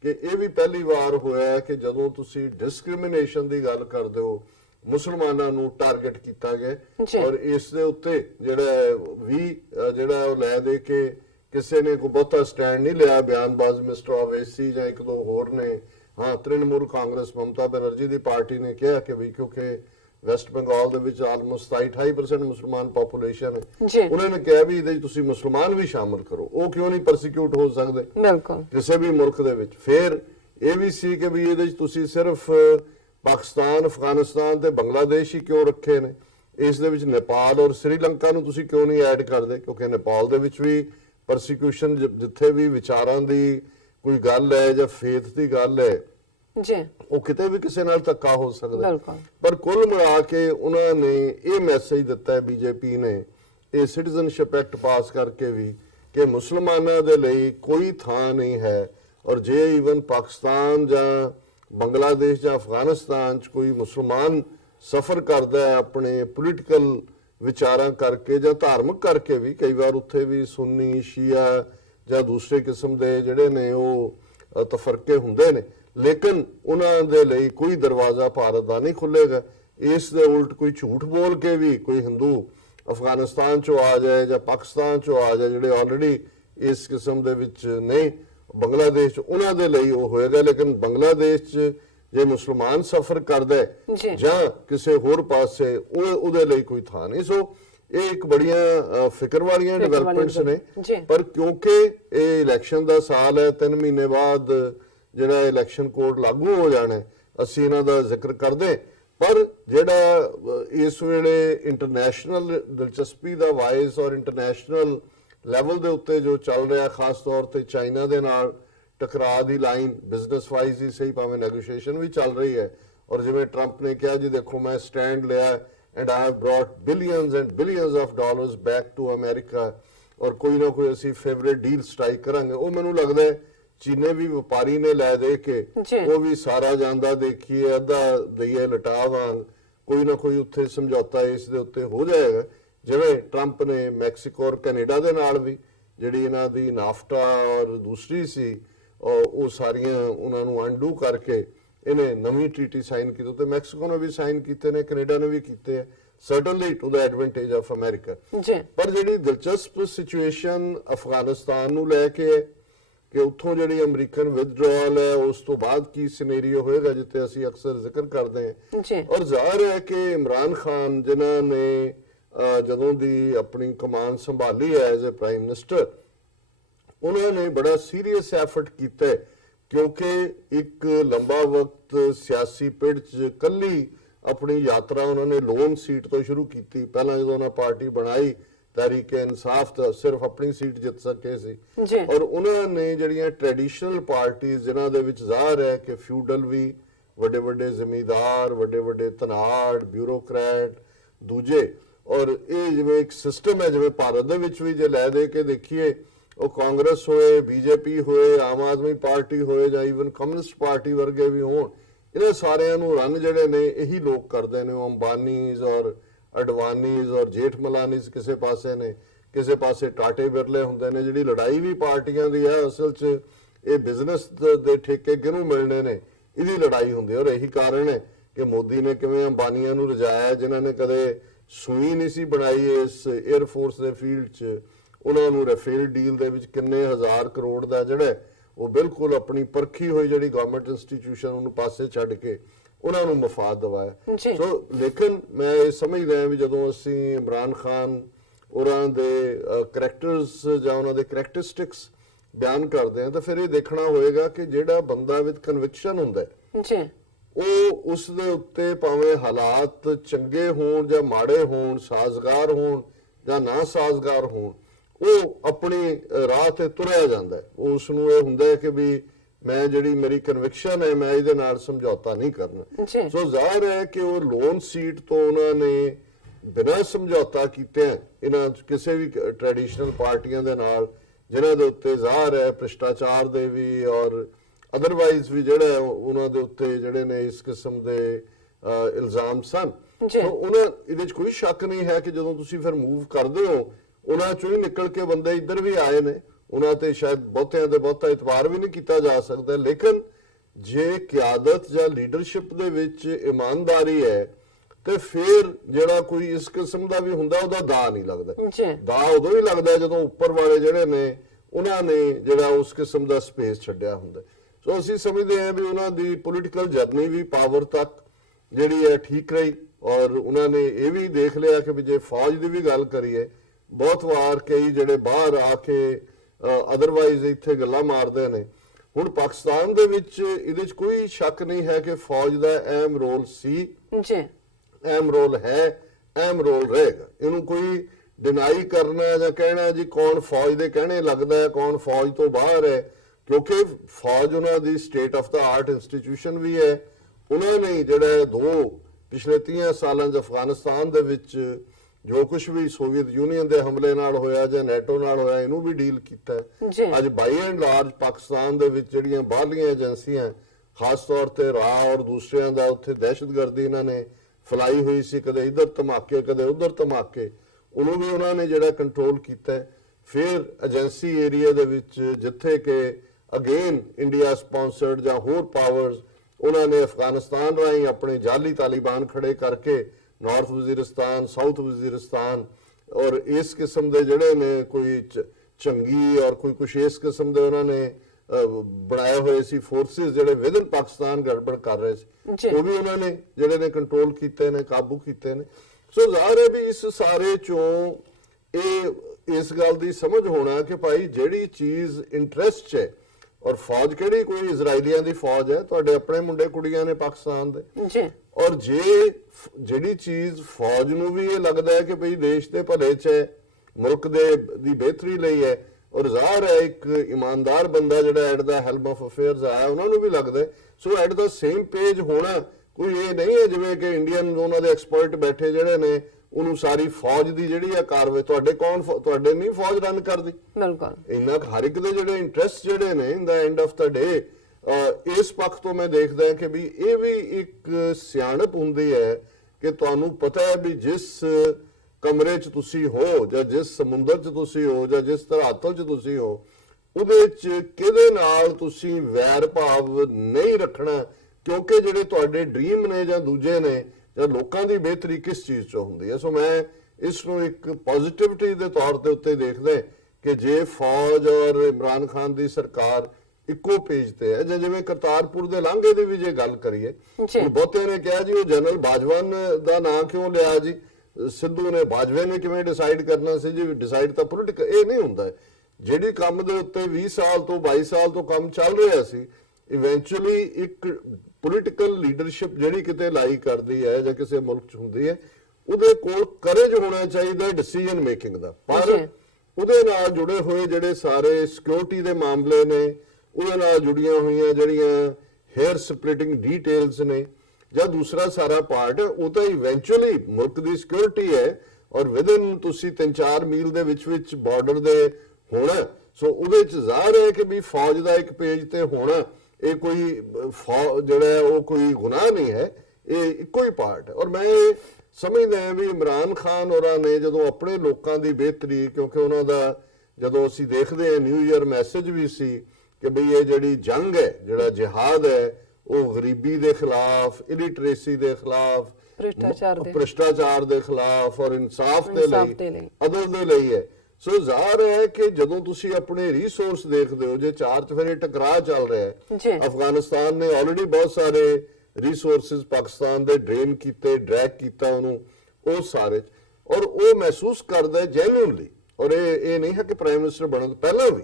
ਕਿ ਇਹ ਵੀ ਪਹਿਲੀ ਵਾਰ ਹੋਇਆ ਹੈ ਕਿ ਜਦੋਂ ਤੁਸੀਂ ਡਿਸਕ੍ਰਿਮੀਨੇਸ਼ਨ ਦੀ ਗੱਲ ਕਰਦੇ ਹੋ ਮੁਸਲਮਾਨਾਂ ਨੂੰ ਟਾਰਗੇਟ ਕੀਤਾ ਗਿਆ ਔਰ ਇਸ ਦੇ ਉੱਤੇ ਜਿਹੜਾ ਉਹ ਲੈ ਦੇ ਕੇ ਕਿਸੇ ਨੇ ਕੋਈ ਬਹੁਤਾ ਸਟੈਂਡ ਨਹੀਂ ਲਿਆ। ਬਿਆਨਬਾਜ਼ ਮਿਸਟਰ ਓਵੈਸੀ ਜਾਂ ਇੱਕ ਦੋ ਹੋਰ ਨੇ, ਹਾਂ ਤ੍ਰਿਣਮੂਲ ਕਾਂਗਰਸ ਮਮਤਾ ਬੈਨਰਜੀ ਦੀ ਪਾਰਟੀ ਨੇ ਕਿਹਾ ਕਿ ਵੀ ਕਿਉਂਕਿ ਵੈਸਟ ਬੰਗਾਲ ਦੇ ਵਿੱਚ ਆਲਮੋਸਟ 28% ਮੁਸਲਮਾਨ ਪੋਪੂਲੇਸ਼ਨ ਹੈ, ਉਹਨਾਂ ਨੇ ਕਿਹਾ ਵੀ ਇਹਦੇ ਤੁਸੀਂ ਮੁਸਲਮਾਨ ਵੀ ਸ਼ਾਮਲ ਕਰੋ। ਉਹ ਕਿਉਂ ਨਹੀਂ ਪਰਸੀਕਿਊਟ ਹੋ ਸਕਦੇ ਬਿਲਕੁਲ ਕਿਸੇ ਵੀ ਮੁਲਕ ਦੇ ਵਿੱਚ। ਫਿਰ ਇਹ ਵੀ ਸੀ ਕਿ ਵੀ ਇਹਦੇ ਵਿੱਚ ਤੁਸੀਂ ਸਿਰਫ ਪਾਕਿਸਤਾਨ, ਅਫਗਾਨਿਸਤਾਨ ਤੇ ਬੰਗਲਾਦੇਸ਼ ਹੀ ਕਿਉਂ ਰੱਖੇ ਨੇ, ਇਸ ਦੇ ਵਿੱਚ ਨੇਪਾਲ ਔਰ ਸ੍ਰੀਲੰਕਾ ਨੂੰ ਤੁਸੀਂ ਕਿਉਂ ਨਹੀਂ ਐਡ ਕਰਦੇ, ਕਿਉਂਕਿ ਨੇਪਾਲ ਦੇ ਵਿੱਚ ਵੀ ਪਰਸੀਕਿਊਸ਼ਨ ਜਿੱਥੇ ਵੀ ਵਿਚਾਰਾਂ ਦੀ ਕੋਈ ਗੱਲ ਹੈ ਜਾਂ ਫੇਥ ਦੀ ਗੱਲ ਹੈ ਜੀ ਉਹ ਕਿਤੇ ਵੀ ਕਿਸੇ ਨਾਲ ਧੱਕਾ ਹੋ ਸਕਦਾ। ਬਿਲਕੁਲ ਪਰ ਕੁੱਲ ਮਿਲਾ ਕੇ ਉਹਨਾਂ ਨੇ ਇਹ ਮੈਸੇਜ ਦਿੱਤਾ ਹੈ BJP ਨੇ ਇਹ ਸਿਟੀਜ਼ਨਸ਼ਿਪ ਐਕਟ ਪਾਸ ਕਰਕੇ ਵੀ ਕਿ ਮੁਸਲਮਾਨਾਂ ਦੇ ਲਈ ਕੋਈ ਥਾਂ ਨਹੀਂ ਹੈ। ਔਰ ਜੇ ਈਵਨ ਪਾਕਿਸਤਾਨ ਜਾਂ ਬੰਗਲਾਦੇਸ਼ ਜਾਂ ਅਫਗਾਨਿਸਤਾਨ 'ਚ ਕੋਈ ਮੁਸਲਮਾਨ ਸਫਰ ਕਰਦਾ ਹੈ ਆਪਣੇ ਪੋਲੀਟੀਕਲ ਵਿਚਾਰਾਂ ਕਰਕੇ ਜਾਂ ਧਾਰਮਿਕ ਕਰਕੇ ਵੀ, ਕਈ ਵਾਰ ਉੱਥੇ ਵੀ ਸੁੰਨੀ, ਸ਼ੀਆ ਜਾਂ ਦੂਸਰੇ ਕਿਸਮ ਦੇ ਜਿਹੜੇ ਨੇ ਉਹ ਤਫਰਕੇ ਹੁੰਦੇ ਨੇ, ਲੇਕਿਨ ਉਹਨਾਂ ਦੇ ਲਈ ਕੋਈ ਦਰਵਾਜ਼ਾ ਭਾਰਤ ਦਾ ਨਹੀਂ ਖੁੱਲੇਗਾ। ਇਸ ਦੇ ਉਲਟ ਕੋਈ ਝੂਠ ਬੋਲ ਕੇ ਵੀ ਕੋਈ ਹਿੰਦੂ ਅਫਗਾਨਿਸਤਾਨ 'ਚੋਂ ਆ ਜਾਏ ਜਾਂ ਪਾਕਿਸਤਾਨ 'ਚੋਂ ਆ ਜਾਏ ਜਿਹੜੇ ਆਲਰੇਡੀ ਇਸ ਕਿਸਮ ਦੇ ਵਿੱਚ ਨਹੀਂ, ਬੰਗਲਾਦੇਸ਼ ਉਹਨਾਂ ਦੇ ਲਈ ਉਹ ਹੋਏਗਾ। ਲੇਕਿਨ ਬੰਗਲਾਦੇਸ਼ 'ਚ ਜੇ ਮੁਸਲਮਾਨ ਸਫਰ ਕਰਦਾ ਜਾਂ ਕਿਸੇ ਹੋਰ ਪਾਸੇ ਉਹਦੇ ਲਈ ਕੋਈ ਥਾਂ ਨਹੀਂ। ਸੋ ਇਹ ਇੱਕ ਬੜੀਆਂ ਫਿਕਰ ਵਾਲੀਆਂ ਡਿਵੈਲਪਮੈਂਟਸ ਨੇ। ਪਰ ਕਿਉਂਕਿ ਇਹ ਇਲੈਕਸ਼ਨ ਦਾ ਸਾਲ ਹੈ, 3 ਮਹੀਨੇ ਬਾਅਦ ਜਿਹੜਾ ਇਲੈਕਸ਼ਨ ਕੋਡ ਲਾਗੂ ਹੋ ਜਾਣਾ, ਅਸੀਂ ਇਹਨਾਂ ਦਾ ਜ਼ਿਕਰ ਕਰਦੇ। ਪਰ ਜਿਹੜਾ ਇਸ ਵੇਲੇ ਇੰਟਰਨੈਸ਼ਨਲ ਦਿਲਚਸਪੀ ਦਾ ਵਾਇਸ ਔਰ ਇੰਟਰਨੈਸ਼ਨਲ ਲੈਵਲ ਦੇ ਉੱਤੇ ਜੋ ਚੱਲ ਰਿਹਾ, ਖਾਸ ਤੌਰ ਤੇ ਚਾਈਨਾ ਦੇ ਨਾਲ ਟਕਰਾਅ ਦੀ ਲਾਈਨ ਬਿਜ਼ਨਸ ਵਾਈਜ਼ ਹੀ ਸਹੀ, ਭਾਵੇਂ ਨੈਗੋਸ਼ੀਏਸ਼ਨ ਵੀ ਚੱਲ ਰਹੀ ਹੈ। ਔਰ ਜਿਵੇਂ ਟਰੰਪ ਨੇ ਕਿਹਾ ਜੀ ਦੇਖੋ ਮੈਂ ਸਟੈਂਡ ਲਿਆ and I have brought billions and billions of dollars back to America ਔਰ ਕੋਈ ਨਾ ਕੋਈ ਅਸੀਂ ਫੇਵਰੇਟ ਡੀਲ ਸਟ੍ਰਾਈਕ ਕਰਾਂਗੇ। ਉਹ ਮੈਨੂੰ ਲੱਗਦਾ ਹੈ ਚੀਨੇ ਵੀ ਵਪਾਰੀ ਨੇ ਲੈ ਦੇ ਕੇ ਉਹ ਵੀ ਸਾਰਾ ਜਾਂਦਾ ਦੇਖੀਏ ਅੱਧਾ ਦਈਏ ਲਟਾ ਵਾਂਗ ਕੋਈ ਨਾ ਕੋਈ ਉੱਥੇ ਸਮਝੌਤਾ ਇਸ ਦੇ ਉੱਤੇ ਹੋ ਜਾਏਗਾ। ਜਿਵੇਂ ਟਰੰਪ ਨੇ ਮੈਕਸੀਕੋ ਔਰ ਕੈਨੇਡਾ ਦੇ ਨਾਲ ਵੀ ਜਿਹੜੀ ਇਹਨਾਂ ਦੀ ਨਾਫਟਾ ਔਰ ਦੂਸਰੀ ਸੀ ਉਹ ਸਾਰੀਆਂ ਉਹਨਾਂ ਨੂੰ ਅਨਡੂ ਕਰਕੇ ਇਹਨੇ ਨਵੀਂ ਟ੍ਰੀਟੀ ਸਾਈਨ ਕੀਤੀ ਤੇ ਮੈਕਸੀਕੋ ਨੇ ਵੀ ਸਾਈਨ ਕੀਤੇ ਨੇ, ਕੈਨੇਡਾ ਨੇ ਵੀ ਕੀਤੇ ਹੈ, certainly to the advantage of America. ਪਰ ਜਿਹੜੀ ਦਿਲਚਸਪ ਸਿਚੁਏਸ਼ਨ ਅਫਗਾਨਿਸਤਾਨ ਨੂੰ ਲੈ ਕੇ ਹੈ ਕਿ ਉੱਥੋਂ ਜਿਹੜੀ ਅਮਰੀਕਨ ਵਿਦਡਰਾਅਲ ਹੈ ਉਸ ਤੋਂ ਬਾਅਦ ਕੀ ਸਿਨੈਰੀਓ ਹੋਏਗਾ, ਜਿੱਤੇ ਅਸੀਂ ਅਕਸਰ ਜ਼ਿਕਰ ਕਰਦੇ ਹਾਂ। ਔਰ ਜ਼ਾਹਿਰ ਹੈ ਕਿ ਇਮਰਾਨ ਖਾਨ ਜਿਨ੍ਹਾਂ ਨੇ ਜਦੋਂ ਦੀ ਆਪਣੀ ਕਮਾਨ ਸੰਭਾਲੀ ਹੈ ਐਜ਼ ਅ ਪ੍ਰਾਈਮ ਮਿਨਿਸਟਰ, ਉਹਨਾਂ ਨੇ ਬੜਾ ਸੀਰੀਅਸ ਐਫਰਟ ਕੀਤਾ ਹੈ, ਕਿਉਂਕਿ ਇੱਕ ਲੰਬਾ ਵਕਤ ਸਿਆਸੀ ਪਿੜ 'ਚ ਕੱਲੀ ਆਪਣੀ ਯਾਤਰਾ ਉਹਨਾਂ ਨੇ ਲੋਨ ਸੀਟ ਤੋਂ ਸ਼ੁਰੂ ਕੀਤੀ। ਪਹਿਲਾਂ ਜਦੋਂ ਉਹਨਾਂ ਪਾਰਟੀ ਬਣਾਈ ਤਹਿਰੀਕ-ਏ-ਇਨਸਾਫ ਤਾਂ ਸਿਰਫ ਆਪਣੀ ਸੀਟ ਜਿੱਤ ਸਕੇ ਸੀ, ਔਰ ਉਹਨਾਂ ਨੇ ਜਿਹੜੀਆਂ ਟ੍ਰੈਡੀਸ਼ਨਲ ਪਾਰਟੀਆਂ ਜਿਨ੍ਹਾਂ ਦੇ ਵਿੱਚ ਜ਼ਾਹਰ ਹੈ ਕਿ ਫਿਊਡਲ ਵੀ, ਵੱਡੇ ਵੱਡੇ ਜ਼ਮੀਂਦਾਰ, ਵੱਡੇ ਵੱਡੇ ਧਨਾੜ, ਬਿਊਰੋਕਰੈਟ, ਦੂਜੇ, ਔਰ ਇਹ ਜਿਵੇਂ ਇੱਕ ਸਿਸਟਮ ਹੈ, ਜਿਵੇਂ ਭਾਰਤ ਦੇ ਵਿੱਚ ਵੀ ਜੇ ਲੈ ਦੇ ਕੇ ਦੇਖੀਏ, ਉਹ ਕਾਂਗਰਸ ਹੋਏ, ਬੀਜੇਪੀ ਹੋਏ, ਆਮ ਆਦਮੀ ਪਾਰਟੀ ਹੋਏ, ਜਾਂ ਈਵਨ ਕਮਿਊਨਿਸਟ ਪਾਰਟੀ ਵਰਗੇ ਵੀ ਹੋਣ, ਇਹਨਾਂ ਸਾਰਿਆਂ ਨੂੰ ਰਨ ਜਿਹੜੇ ਨੇ ਇਹੀ ਲੋਕ ਕਰਦੇ ਨੇ। ਅੰਬਾਨੀਜ਼ ਔਰ ਅਡਵਾਨੀਜ਼ ਔਰ ਜੇਠ ਮਲਾਨੀਜ਼ ਕਿਸੇ ਪਾਸੇ ਨੇ, ਕਿਸੇ ਪਾਸੇ ਟਾਟੇ ਬਿਰਲੇ ਹੁੰਦੇ ਨੇ। ਜਿਹੜੀ ਲੜਾਈ ਵੀ ਪਾਰਟੀਆਂ ਦੀ ਹੈ, ਅਸਲ 'ਚ ਇਹ ਬਿਜ਼ਨਸ ਦੇ ਠੇਕੇ ਕਿਹਨੂੰ ਮਿਲਣੇ ਨੇ, ਇਹਦੀ ਲੜਾਈ ਹੁੰਦੀ ਹੈ। ਔਰ ਇਹੀ ਕਾਰਨ ਹੈ ਕਿ ਮੋਦੀ ਨੇ ਕਿਵੇਂ ਅੰਬਾਨੀਆਂ ਨੂੰ ਰਜਾਇਆ, ਜਿਨ੍ਹਾਂ ਨੇ ਕਦੇ ਸੂਈ ਨਹੀਂ ਸੀ ਬਣਾਈ ਇਸ 에ਅਰ ਫੋਰਸ ਦੇ ਫੀਲਡ 'ਚ, ਉਹਨਾਂ ਨੂੰ ਰਾਫੇਲ ਡੀਲ ਦੇ ਵਿੱਚ ਕਿੰਨੇ ਹਜ਼ਾਰ ਕਰੋੜ ਦਾ ਜਿਹੜਾ ਉਹ ਬਿਲਕੁਲ ਆਪਣੀ ਪਰਖੀ ਹੋਈ ਜਿਹੜੀ ਗਵਰਨਮੈਂਟ ਇੰਸਟੀਟਿਊਸ਼ਨ ਉਹਨੂੰ ਪਾਸੇ ਛੱਡ ਕੇ ਉਹਨਾਂ ਨੂੰ ਮਫਾਦ ਦਿਵਾਇਆ। ਸੋ ਲੇਕਿਨ ਮੈਂ ਇਹ ਸਮਝਦਾ ਹਾਂ ਵੀ ਜਦੋਂ ਅਸੀਂ ਇਮਰਾਨ ਖਾਨ ਉਹਨਾਂ ਦੇ ਕਰੈਕਟਰਸ ਜਾਂ ਉਹਨਾਂ ਦੇ ਕਰੈਕਟਰਿਸਟਿਕਸ ਬਿਆਨ ਕਰਦੇ ਹਾਂ ਤਾਂ ਫਿਰ ਇਹ ਦੇਖਣਾ ਹੋਏਗਾ ਕਿ ਜਿਹੜਾ ਬੰਦਾ ਵਿਦ ਕਨਵਿਕਸ਼ਨ ਹੁੰਦਾ ਹੈ ਉਹ ਉਸ ਦੇ ਉੱਤੇ ਭਾਵੇਂ ਹਾਲਾਤ ਚੰਗੇ ਹੋਣ ਜਾਂ ਮਾੜੇ ਹੋਣ, ਸਾਜ਼ਗਾਰ ਹੋਣ ਜਾਂ ਨਾ ਸਾਜ਼ਗਾਰ ਹੋਣ, ਉਹ ਆਪਣੀ ਰਾਹ ਤੇ ਤੁਰਿਆ ਜਾਂਦਾ ਹੈ। ਉਸ ਨੂੰ ਇਹ ਹੁੰਦਾ ਹੈ ਕਿ ਵੀ ਮੈਂ ਜਿਹੜੀ ਮੇਰੀ ਕਨਵਿਕਸ਼ਨ ਹੈ ਮੈਂ ਇਹਦੇ ਨਾਲ ਸਮਝੌਤਾ ਨਹੀਂ ਕਰਨਾ। ਸੋ ਜ਼ਾਹਿਰ ਹੈ ਕਿ ਉਹ ਲੋਨ ਸੀਟ ਤੋਂ ਉਹਨਾਂ ਨੇ ਬਿਨਾਂ ਸਮਝੌਤਾ ਕੀਤੇ ਇਹਨਾਂ ਕਿਸੇ ਵੀ ਟ੍ਰੈਡੀਸ਼ਨਲ ਪਾਰਟੀਆਂ ਦੇ ਨਾਲ, ਜਿਨ੍ਹਾਂ ਦੇ ਉੱਤੇ ਜ਼ਾਹਿਰ ਹੈ ਭ੍ਰਿਸ਼ਟਾਚਾਰ ਦੇ ਵੀ ਔਰ ਅਦਰਵਾਈਜ਼ ਵੀ ਜਿਹੜਾ ਉਹਨਾਂ ਦੇ ਉੱਤੇ ਜਿਹੜੇ ਨੇ ਇਸ ਕਿਸਮ ਦੇ ਇਲਜ਼ਾਮ ਸਨ। ਸੋ ਉਹਨਾਂ ਇਹਦੇ 'ਚ ਕੋਈ ਸ਼ੱਕ ਨਹੀਂ ਹੈ ਕਿ ਜਦੋਂ ਤੁਸੀਂ ਫਿਰ ਮੂਵ ਕਰਦੇ ਹੋ, ਉਹਨਾਂ 'ਚੋਂ ਹੀ ਨਿਕਲ ਕੇ ਬੰਦੇ ਇੱਧਰ ਵੀ ਆਏ ਨੇ। ਉਹਨਾਂ ਤੇ ਸ਼ਾਇਦ ਬਹੁਤਿਆਂ ਦੇ ਬਹੁਤਾ ਇਤਬਾਰ ਵੀ ਨਹੀਂ ਕੀਤਾ ਜਾ ਸਕਦਾ, ਲੇਕਿਨ ਜੇ ਕਿਆਦਤ ਜਾਂ ਲੀਡਰਸ਼ਿਪ ਦੇ ਵਿੱਚ ਇਮਾਨਦਾਰੀ ਹੈ ਤੇ ਫਿਰ ਜਿਹੜਾ ਕੋਈ ਇਸ ਕਿਸਮ ਦਾ ਵੀ ਹੁੰਦਾ ਉਹਦਾ ਦਾ ਨਹੀਂ ਲੱਗਦਾ। ਦਾ ਉਦੋਂ ਹੀ ਲੱਗਦਾ ਜਦੋਂ ਉੱਪਰ ਵਾਲੇ ਜਿਹੜੇ ਨੇ ਉਹਨਾਂ ਨੇ ਜਿਹੜਾ ਉਸ ਕਿਸਮ ਦਾ ਸਪੇਸ ਛੱਡਿਆ ਹੁੰਦਾ। ਸੋ ਅਸੀਂ ਸਮਝਦੇ ਹਾਂ ਵੀ ਉਹਨਾਂ ਦੀ ਪੋਲੀਟੀਕਲ ਜਰਨੀ ਵੀ ਪਾਵਰ ਤੱਕ ਜਿਹੜੀ ਹੈ ਠੀਕ ਰਹੀ, ਔਰ ਉਹਨਾਂ ਨੇ ਇਹ ਵੀ ਦੇਖ ਲਿਆ ਕਿ ਵੀ ਜੇ ਫੌਜ ਦੀ ਵੀ ਗੱਲ ਕਰੀਏ, ਬਹੁਤ ਵਾਰ ਕਈ ਜਿਹੜੇ ਬਾਹਰ ਆ ਕੇ ਅਦਰਵਾਈਜ਼ ਇੱਥੇ ਗੱਲਾਂ ਮਾਰਦੇ ਨੇ। ਹੁਣ ਪਾਕਿਸਤਾਨ ਦੇ ਵਿੱਚ ਇਹਦੇ 'ਚ ਕੋਈ ਸ਼ੱਕ ਨਹੀਂ ਹੈ ਕਿ ਫੌਜ ਦਾ ਅਹਿਮ ਰੋਲ ਸੀ, ਅਹਿਮ ਰੋਲ ਹੈ, ਅਹਿਮ ਰੋਲ ਰਹੇਗਾ। ਇਹਨੂੰ ਕੋਈ ਡਿਨਾਈ ਕਰਨਾ ਜਾਂ ਕਹਿਣਾ ਜੀ ਕੌਣ ਫੌਜ ਦੇ ਕਹਿਣੇ ਲੱਗਦਾ ਹੈ, ਕੌਣ ਫੌਜ ਤੋਂ ਬਾਹਰ ਹੈ, ਕਿਉਂਕਿ ਫੌਜ ਉਹਨਾਂ ਦੀ state of the art institution ਵੀ ਹੈ। ਉਹਨਾਂ ਨੇ ਜਿਹੜਾ ਪਿਛਲੇ 30 ਸਾਲਾਂ 'ਚ ਅਫਗਾਨਿਸਤਾਨ ਦੇ ਵਿੱਚ ਜੋ ਕੁਝ ਵੀ ਸੋਵੀਅਤ ਯੂਨੀਅਨ ਦੇ ਹਮਲੇ ਨਾਲ ਹੋਇਆ ਜਾਂ ਨੈਟੋ ਨਾਲ ਹੋਇਆ, ਇਹਨੂੰ ਵੀ ਡੀਲ ਕੀਤਾ। ਅੱਜ ਬਾਈ ਐਂਡ ਲਾਰਜ ਪਾਕਿਸਤਾਨ ਦੇ ਵਿੱਚ ਜਿਹੜੀਆਂ ਬਾਹਰਲੀਆਂ ਏਜੰਸੀਆਂ, ਖਾਸ ਤੌਰ ਤੇ ਰਾਹ ਔਰ ਦੂਸਰਿਆਂ ਦਾ ਉੱਥੇ ਦਹਿਸ਼ਤਗਰਦੀ ਇਹਨਾਂ ਨੇ ਫੈਲਾਈ ਹੋਈ ਸੀ, ਕਦੇ ਇੱਧਰ ਧਮਾਕੇ ਕਦੇ ਉੱਧਰ ਧਮਾਕੇ, ਉਹਨੂੰ ਵੀ ਉਹਨਾਂ ਨੇ ਜਿਹੜਾ ਕੰਟਰੋਲ ਕੀਤਾ। ਫਿਰ ਏਜੰਸੀ ਏਰੀਆ ਦੇ ਵਿੱਚ ਜਿੱਥੇ ਕਿ ਅਗੇਨ ਇੰਡੀਆ ਸਪਾਂਸਰਡ ਜਾਂ ਹੋਰ ਪਾਵਰਸ, ਉਹਨਾਂ ਨੇ ਅਫਗਾਨਿਸਤਾਨ ਰਾਹੀਂ ਆਪਣੇ ਜਾਲੀ ਤਾਲਿਬਾਨ ਖੜੇ ਕਰਕੇ ਨਾਰਥ ਵਜ਼ੀਰਿਸਤਾਨ, ਸਾਊਥ ਵਜ਼ੀਰਿਸਤਾਨ ਔਰ ਇਸ ਕਿਸਮ ਦੇ ਜਿਹੜੇ ਨੇ ਕੋਈ ਚੰਗੀ ਔਰ ਕੋਈ ਕੁਛ ਇਸ ਕਿਸਮ ਦੇ ਉਹਨਾਂ ਨੇ ਬਣਾਏ ਹੋਏ ਸੀ ਫੋਰਸਿਸ ਜਿਹੜੇ ਵਿਦਨ ਪਾਕਿਸਤਾਨ ਗੜਬੜ ਕਰ ਰਹੇ ਸੀ, ਉਹ ਵੀ ਉਹਨਾਂ ਨੇ ਜਿਹੜੇ ਨੇ ਕੰਟਰੋਲ ਕੀਤੇ ਨੇ, ਕਾਬੂ ਕੀਤੇ ਨੇ। ਸੋ ਜ਼ਾਹਿਰ ਹੈ ਵੀ ਇਸ ਸਾਰੇ ਚੋਂ ਇਹ ਇਸ ਗੱਲ ਦੀ ਸਮਝ ਹੋਣਾ ਕਿ ਭਾਈ ਜਿਹੜੀ ਚੀਜ਼ ਇੰਟਰਸਟ 'ਚ ਹੈ, ਔਰ ਫੌਜ ਕਿਹੜੀ ਕੋਈ ਇਜ਼ਰਾਈਲੀਆਂ ਦੀ ਫੌਜ ਹੈ, ਤੁਹਾਡੇ ਆਪਣੇ ਮੁੰਡੇ ਕੁੜੀਆਂ ਨੇ ਪਾਕਿਸਤਾਨ ਦੇ, ਔਰ ਜੇ ਜਿਹੜੀ ਚੀਜ਼ ਫੌਜ ਨੂੰ ਵੀ ਇਹ ਲੱਗਦਾ ਹੈ ਕਿ ਭਈ ਦੇਸ਼ ਦੇ ਭਲੇ 'ਚ ਹੈ, ਮੁਲਕ ਦੀ ਬਿਹਤਰੀ ਲਈ ਹੈ, ਔਰ ਜ਼ਾਹਰ ਹੈ ਇੱਕ ਇਮਾਨਦਾਰ ਬੰਦਾ ਜਿਹੜਾ at the helm of affairs ਆਇਆ, ਉਹਨਾਂ ਨੂੰ ਵੀ ਲੱਗਦਾ। So at the same page ਹੋਣਾ ਕੋਈ ਇਹ ਨਹੀਂ ਹੈ ਜਿਵੇਂ ਕਿ ਇੰਡੀਅਨ ਉਹਨਾਂ ਦੇ ਐਕਸਪਰਟ ਬੈਠੇ ਜਿਹੜੇ ਨੇ ਉਹਨੂੰ ਸਾਰੀ ਫੌਜ ਦੀ ਜਿਹੜੀ ਆ ਕਾਰਵਾਈ ਤੁਹਾਡੇ ਨਹੀਂ ਫੌਜ ਰਨ ਕਰਦੀ। ਬਿਲਕੁਲ ਇੰਨਾ ਹਰ ਇੱਕ ਦੇ ਜਿਹੜੇ ਇੰਟਰਸਟ ਜਿਹੜੇ ਨੇ ਇਨ ਦਾ ਐਂਡ ਆਫ ਦਾ ਡੇ, ਇਸ ਪੱਖ ਤੋਂ ਮੈਂ ਦੇਖਦਾ ਕਿ ਵੀ ਇਹ ਵੀ ਇੱਕ ਸਿਆਣਪ ਹੁੰਦੀ ਹੈ ਕਿ ਤੁਹਾਨੂੰ ਪਤਾ ਹੈ ਵੀ ਜਿਸ ਕਮਰੇ 'ਚ ਤੁਸੀਂ ਹੋ ਜਾਂ ਜਿਸ ਸਮੁੰਦਰ 'ਚ ਤੁਸੀਂ ਹੋ ਜਾਂ ਜਿਸ ਧਰਾਤਲ 'ਚ ਤੁਸੀਂ ਹੋ, ਉਹਦੇ 'ਚ ਕਿਹਦੇ ਨਾਲ ਤੁਸੀਂ ਵੈਰ ਭਾਵ ਨਹੀਂ ਰੱਖਣਾ, ਕਿਉਂਕਿ ਜਿਹੜੇ ਤੁਹਾਡੇ ਡ੍ਰੀਮ ਨੇ ਜਾਂ ਦੂਜੇ ਨੇ ਜਾਂ ਲੋਕਾਂ ਦੀ ਬਿਹਤਰੀ ਕਿਸ ਚੀਜ਼ 'ਚ ਹੁੰਦੀ ਹੈ। ਸੋ ਮੈਂ ਇਸ ਨੂੰ ਇੱਕ ਪੋਜ਼ਿਟਿਵਿਟੀ ਦੇ ਤੌਰ ਤੇ ਉੱਤੇ ਦੇਖਦਾ ਕਿ ਜੇ ਫੌਜ ਔਰ ਇਮਰਾਨ ਖਾਨ ਦੀ ਸਰਕਾਰ ਇੱਕੋ ਪੇਜ ਤੇ ਹੈ, ਜਿਵੇਂ ਕਰਤਾਰਪੁਰ ਦੇ ਲਾਂਘੇ ਦੀ ਵੀ ਜੇ ਗੱਲ ਕਰੀਏ, ਬਹੁਤਿਆਂ ਨੇ ਕਿਹਾ ਜੀ ਉਹ ਜਨਰਲ ਬਾਜਵਾ ਦਾ ਨਾਂ ਕਿਉਂ ਲਿਆ ਜੀ, ਸਿੱਧੂ ਨੇ ਬਾਜਵੇ ਨੇ ਕਿਵੇਂ ਡਿਸਾਈਡ ਕਰਨਾ ਸੀ ਜੀ, ਡਿਸਾਈਡ ਤਾਂ ਪੋਲੀਟਿਕਲ ਇਹ ਨਹੀਂ ਹੁੰਦਾ। ਜਿਹੜੀ ਕੰਮ ਦੇ ਉੱਤੇ 20 ਸਾਲ ਤੋਂ 22 ਸਾਲ ਤੋਂ ਕੰਮ ਚੱਲ ਰਿਹਾ ਸੀ, ਇਵੈਂਚੁਅਲੀ ਇੱਕ ਪੋਲੀਟੀਕਲ ਲੀਡਰਸ਼ਿਪ ਜਿਹੜੀ ਕਿਤੇ ਲਾਈ ਕਰਦੀ ਹੈ ਜਾਂ ਕਿਸੇ ਮੁਲਕ 'ਚ ਹੁੰਦੀ ਹੈ, ਉਹਦੇ ਕੋਲ ਕਰੇਜ ਹੋਣਾ ਚਾਹੀਦਾ ਡਿਸੀਜਨ ਮੇਕਿੰਗ ਦਾ। ਪਰ ਉਹਦੇ ਨਾਲ ਜੁੜੇ ਹੋਏ ਜਿਹੜੇ ਸਾਰੇ ਸਿਕਿਉਰਿਟੀ ਦੇ ਮਾਮਲੇ ਨੇ, ਉਹਦੇ ਨਾਲ ਜੁੜੀਆਂ ਹੋਈਆਂ ਜਿਹੜੀਆਂ ਹੇਅਰ ਸਪਲਿਟਿੰਗ ਡੀਟੇਲਸ ਨੇ, ਜਾਂ ਦੂਸਰਾ ਸਾਰਾ ਪਾਰਟ ਹੈ, ਉਹ ਤਾਂ ਇਵੈਂਚੁਅਲੀ ਮੁਲਕ ਦੀ ਸਿਕਿਉਰਿਟੀ ਹੈ ਔਰ ਵਿਦਨ ਤੁਸੀਂ 3-4 ਮੀਲ ਦੇ ਵਿੱਚ ਬਾਰਡਰ ਦੇ ਹੋਣਾ। ਸੋ ਉਹਦੇ ਚ ਜ਼ਾਹਰ ਹੈ ਕਿ ਵੀ ਫੌਜ ਦਾ ਇੱਕ ਪੇਜ ਤੇ ਹੋਣਾ ਇਹ ਕੋਈ ਜਿਹੜਾ ਉਹ ਕੋਈ ਗੁਨਾਹ ਨਹੀਂ ਹੈ, ਇਹ ਇੱਕੋ ਹੀ ਪਾਰਟ ਹੈ। ਔਰ ਮੈਂ ਇਹ ਸਮਝਦਾ ਹਾਂ ਵੀ ਇਮਰਾਨ ਖਾਨ ਹੋਰਾਂ ਨੇ ਜਦੋਂ ਆਪਣੇ ਲੋਕਾਂ ਦੀ ਬਿਹਤਰੀ, ਕਿਉਂਕਿ ਉਹਨਾਂ ਦਾ ਜਦੋਂ ਅਸੀਂ ਦੇਖਦੇ ਹਾਂ ਨਿਊ ਈਅਰ ਮੈਸੇਜ ਵੀ ਸੀ ਕਿ ਬਈ ਇਹ ਜਿਹੜੀ ਜੰਗ ਹੈ, ਜਿਹੜਾ ਜਿਹਾਦ ਹੈ, ਉਹ ਗਰੀਬੀ ਦੇ ਖਿਲਾਫ, ਇਲਿਟਰੇਸੀ ਦੇ ਖਿਲਾਫ, ਭ੍ਰਿਸ਼ਟਾਚਾਰ ਦੇ ਖਿਲਾਫ ਔਰ ਇਨਸਾਫ ਦੇ ਲਈ, ਅਦਲ ਦੇ ਲਈ ਹੈ। ਸੋ ਜ਼ਾਹਰ ਹੈ ਕਿ ਜਦੋਂ ਤੁਸੀਂ ਆਪਣੇ ਰਿਸੋਰਸ ਦੇਖਦੇ ਹੋ, ਜੇ ਚਾਰ ਚਫੇਰੇ ਟਕਰਾਅ ਚੱਲ ਰਿਹਾ ਹੈ, ਅਫਗਾਨਿਸਤਾਨ ਨੇ ਆਲਰੇਡੀ ਬਹੁਤ ਸਾਰੇ ਰਿਸੋਰਸਿਸ ਪਾਕਿਸਤਾਨ ਦੇ ਡਰੇਨ ਕੀਤੇ, ਡਰੈਗ ਕੀਤਾ ਉਹਨੂੰ, ਉਹ ਸਾਰੇ, ਔਰ ਉਹ ਮਹਿਸੂਸ ਕਰਦਾ ਜੈਨੂਇਨਲੀ। ਔਰ ਇਹ ਨਹੀਂ ਹੈ ਕਿ ਪ੍ਰਾਈਮ ਮਿਨਿਸਟਰ ਬਣਨ ਤੋਂ ਪਹਿਲਾਂ ਵੀ,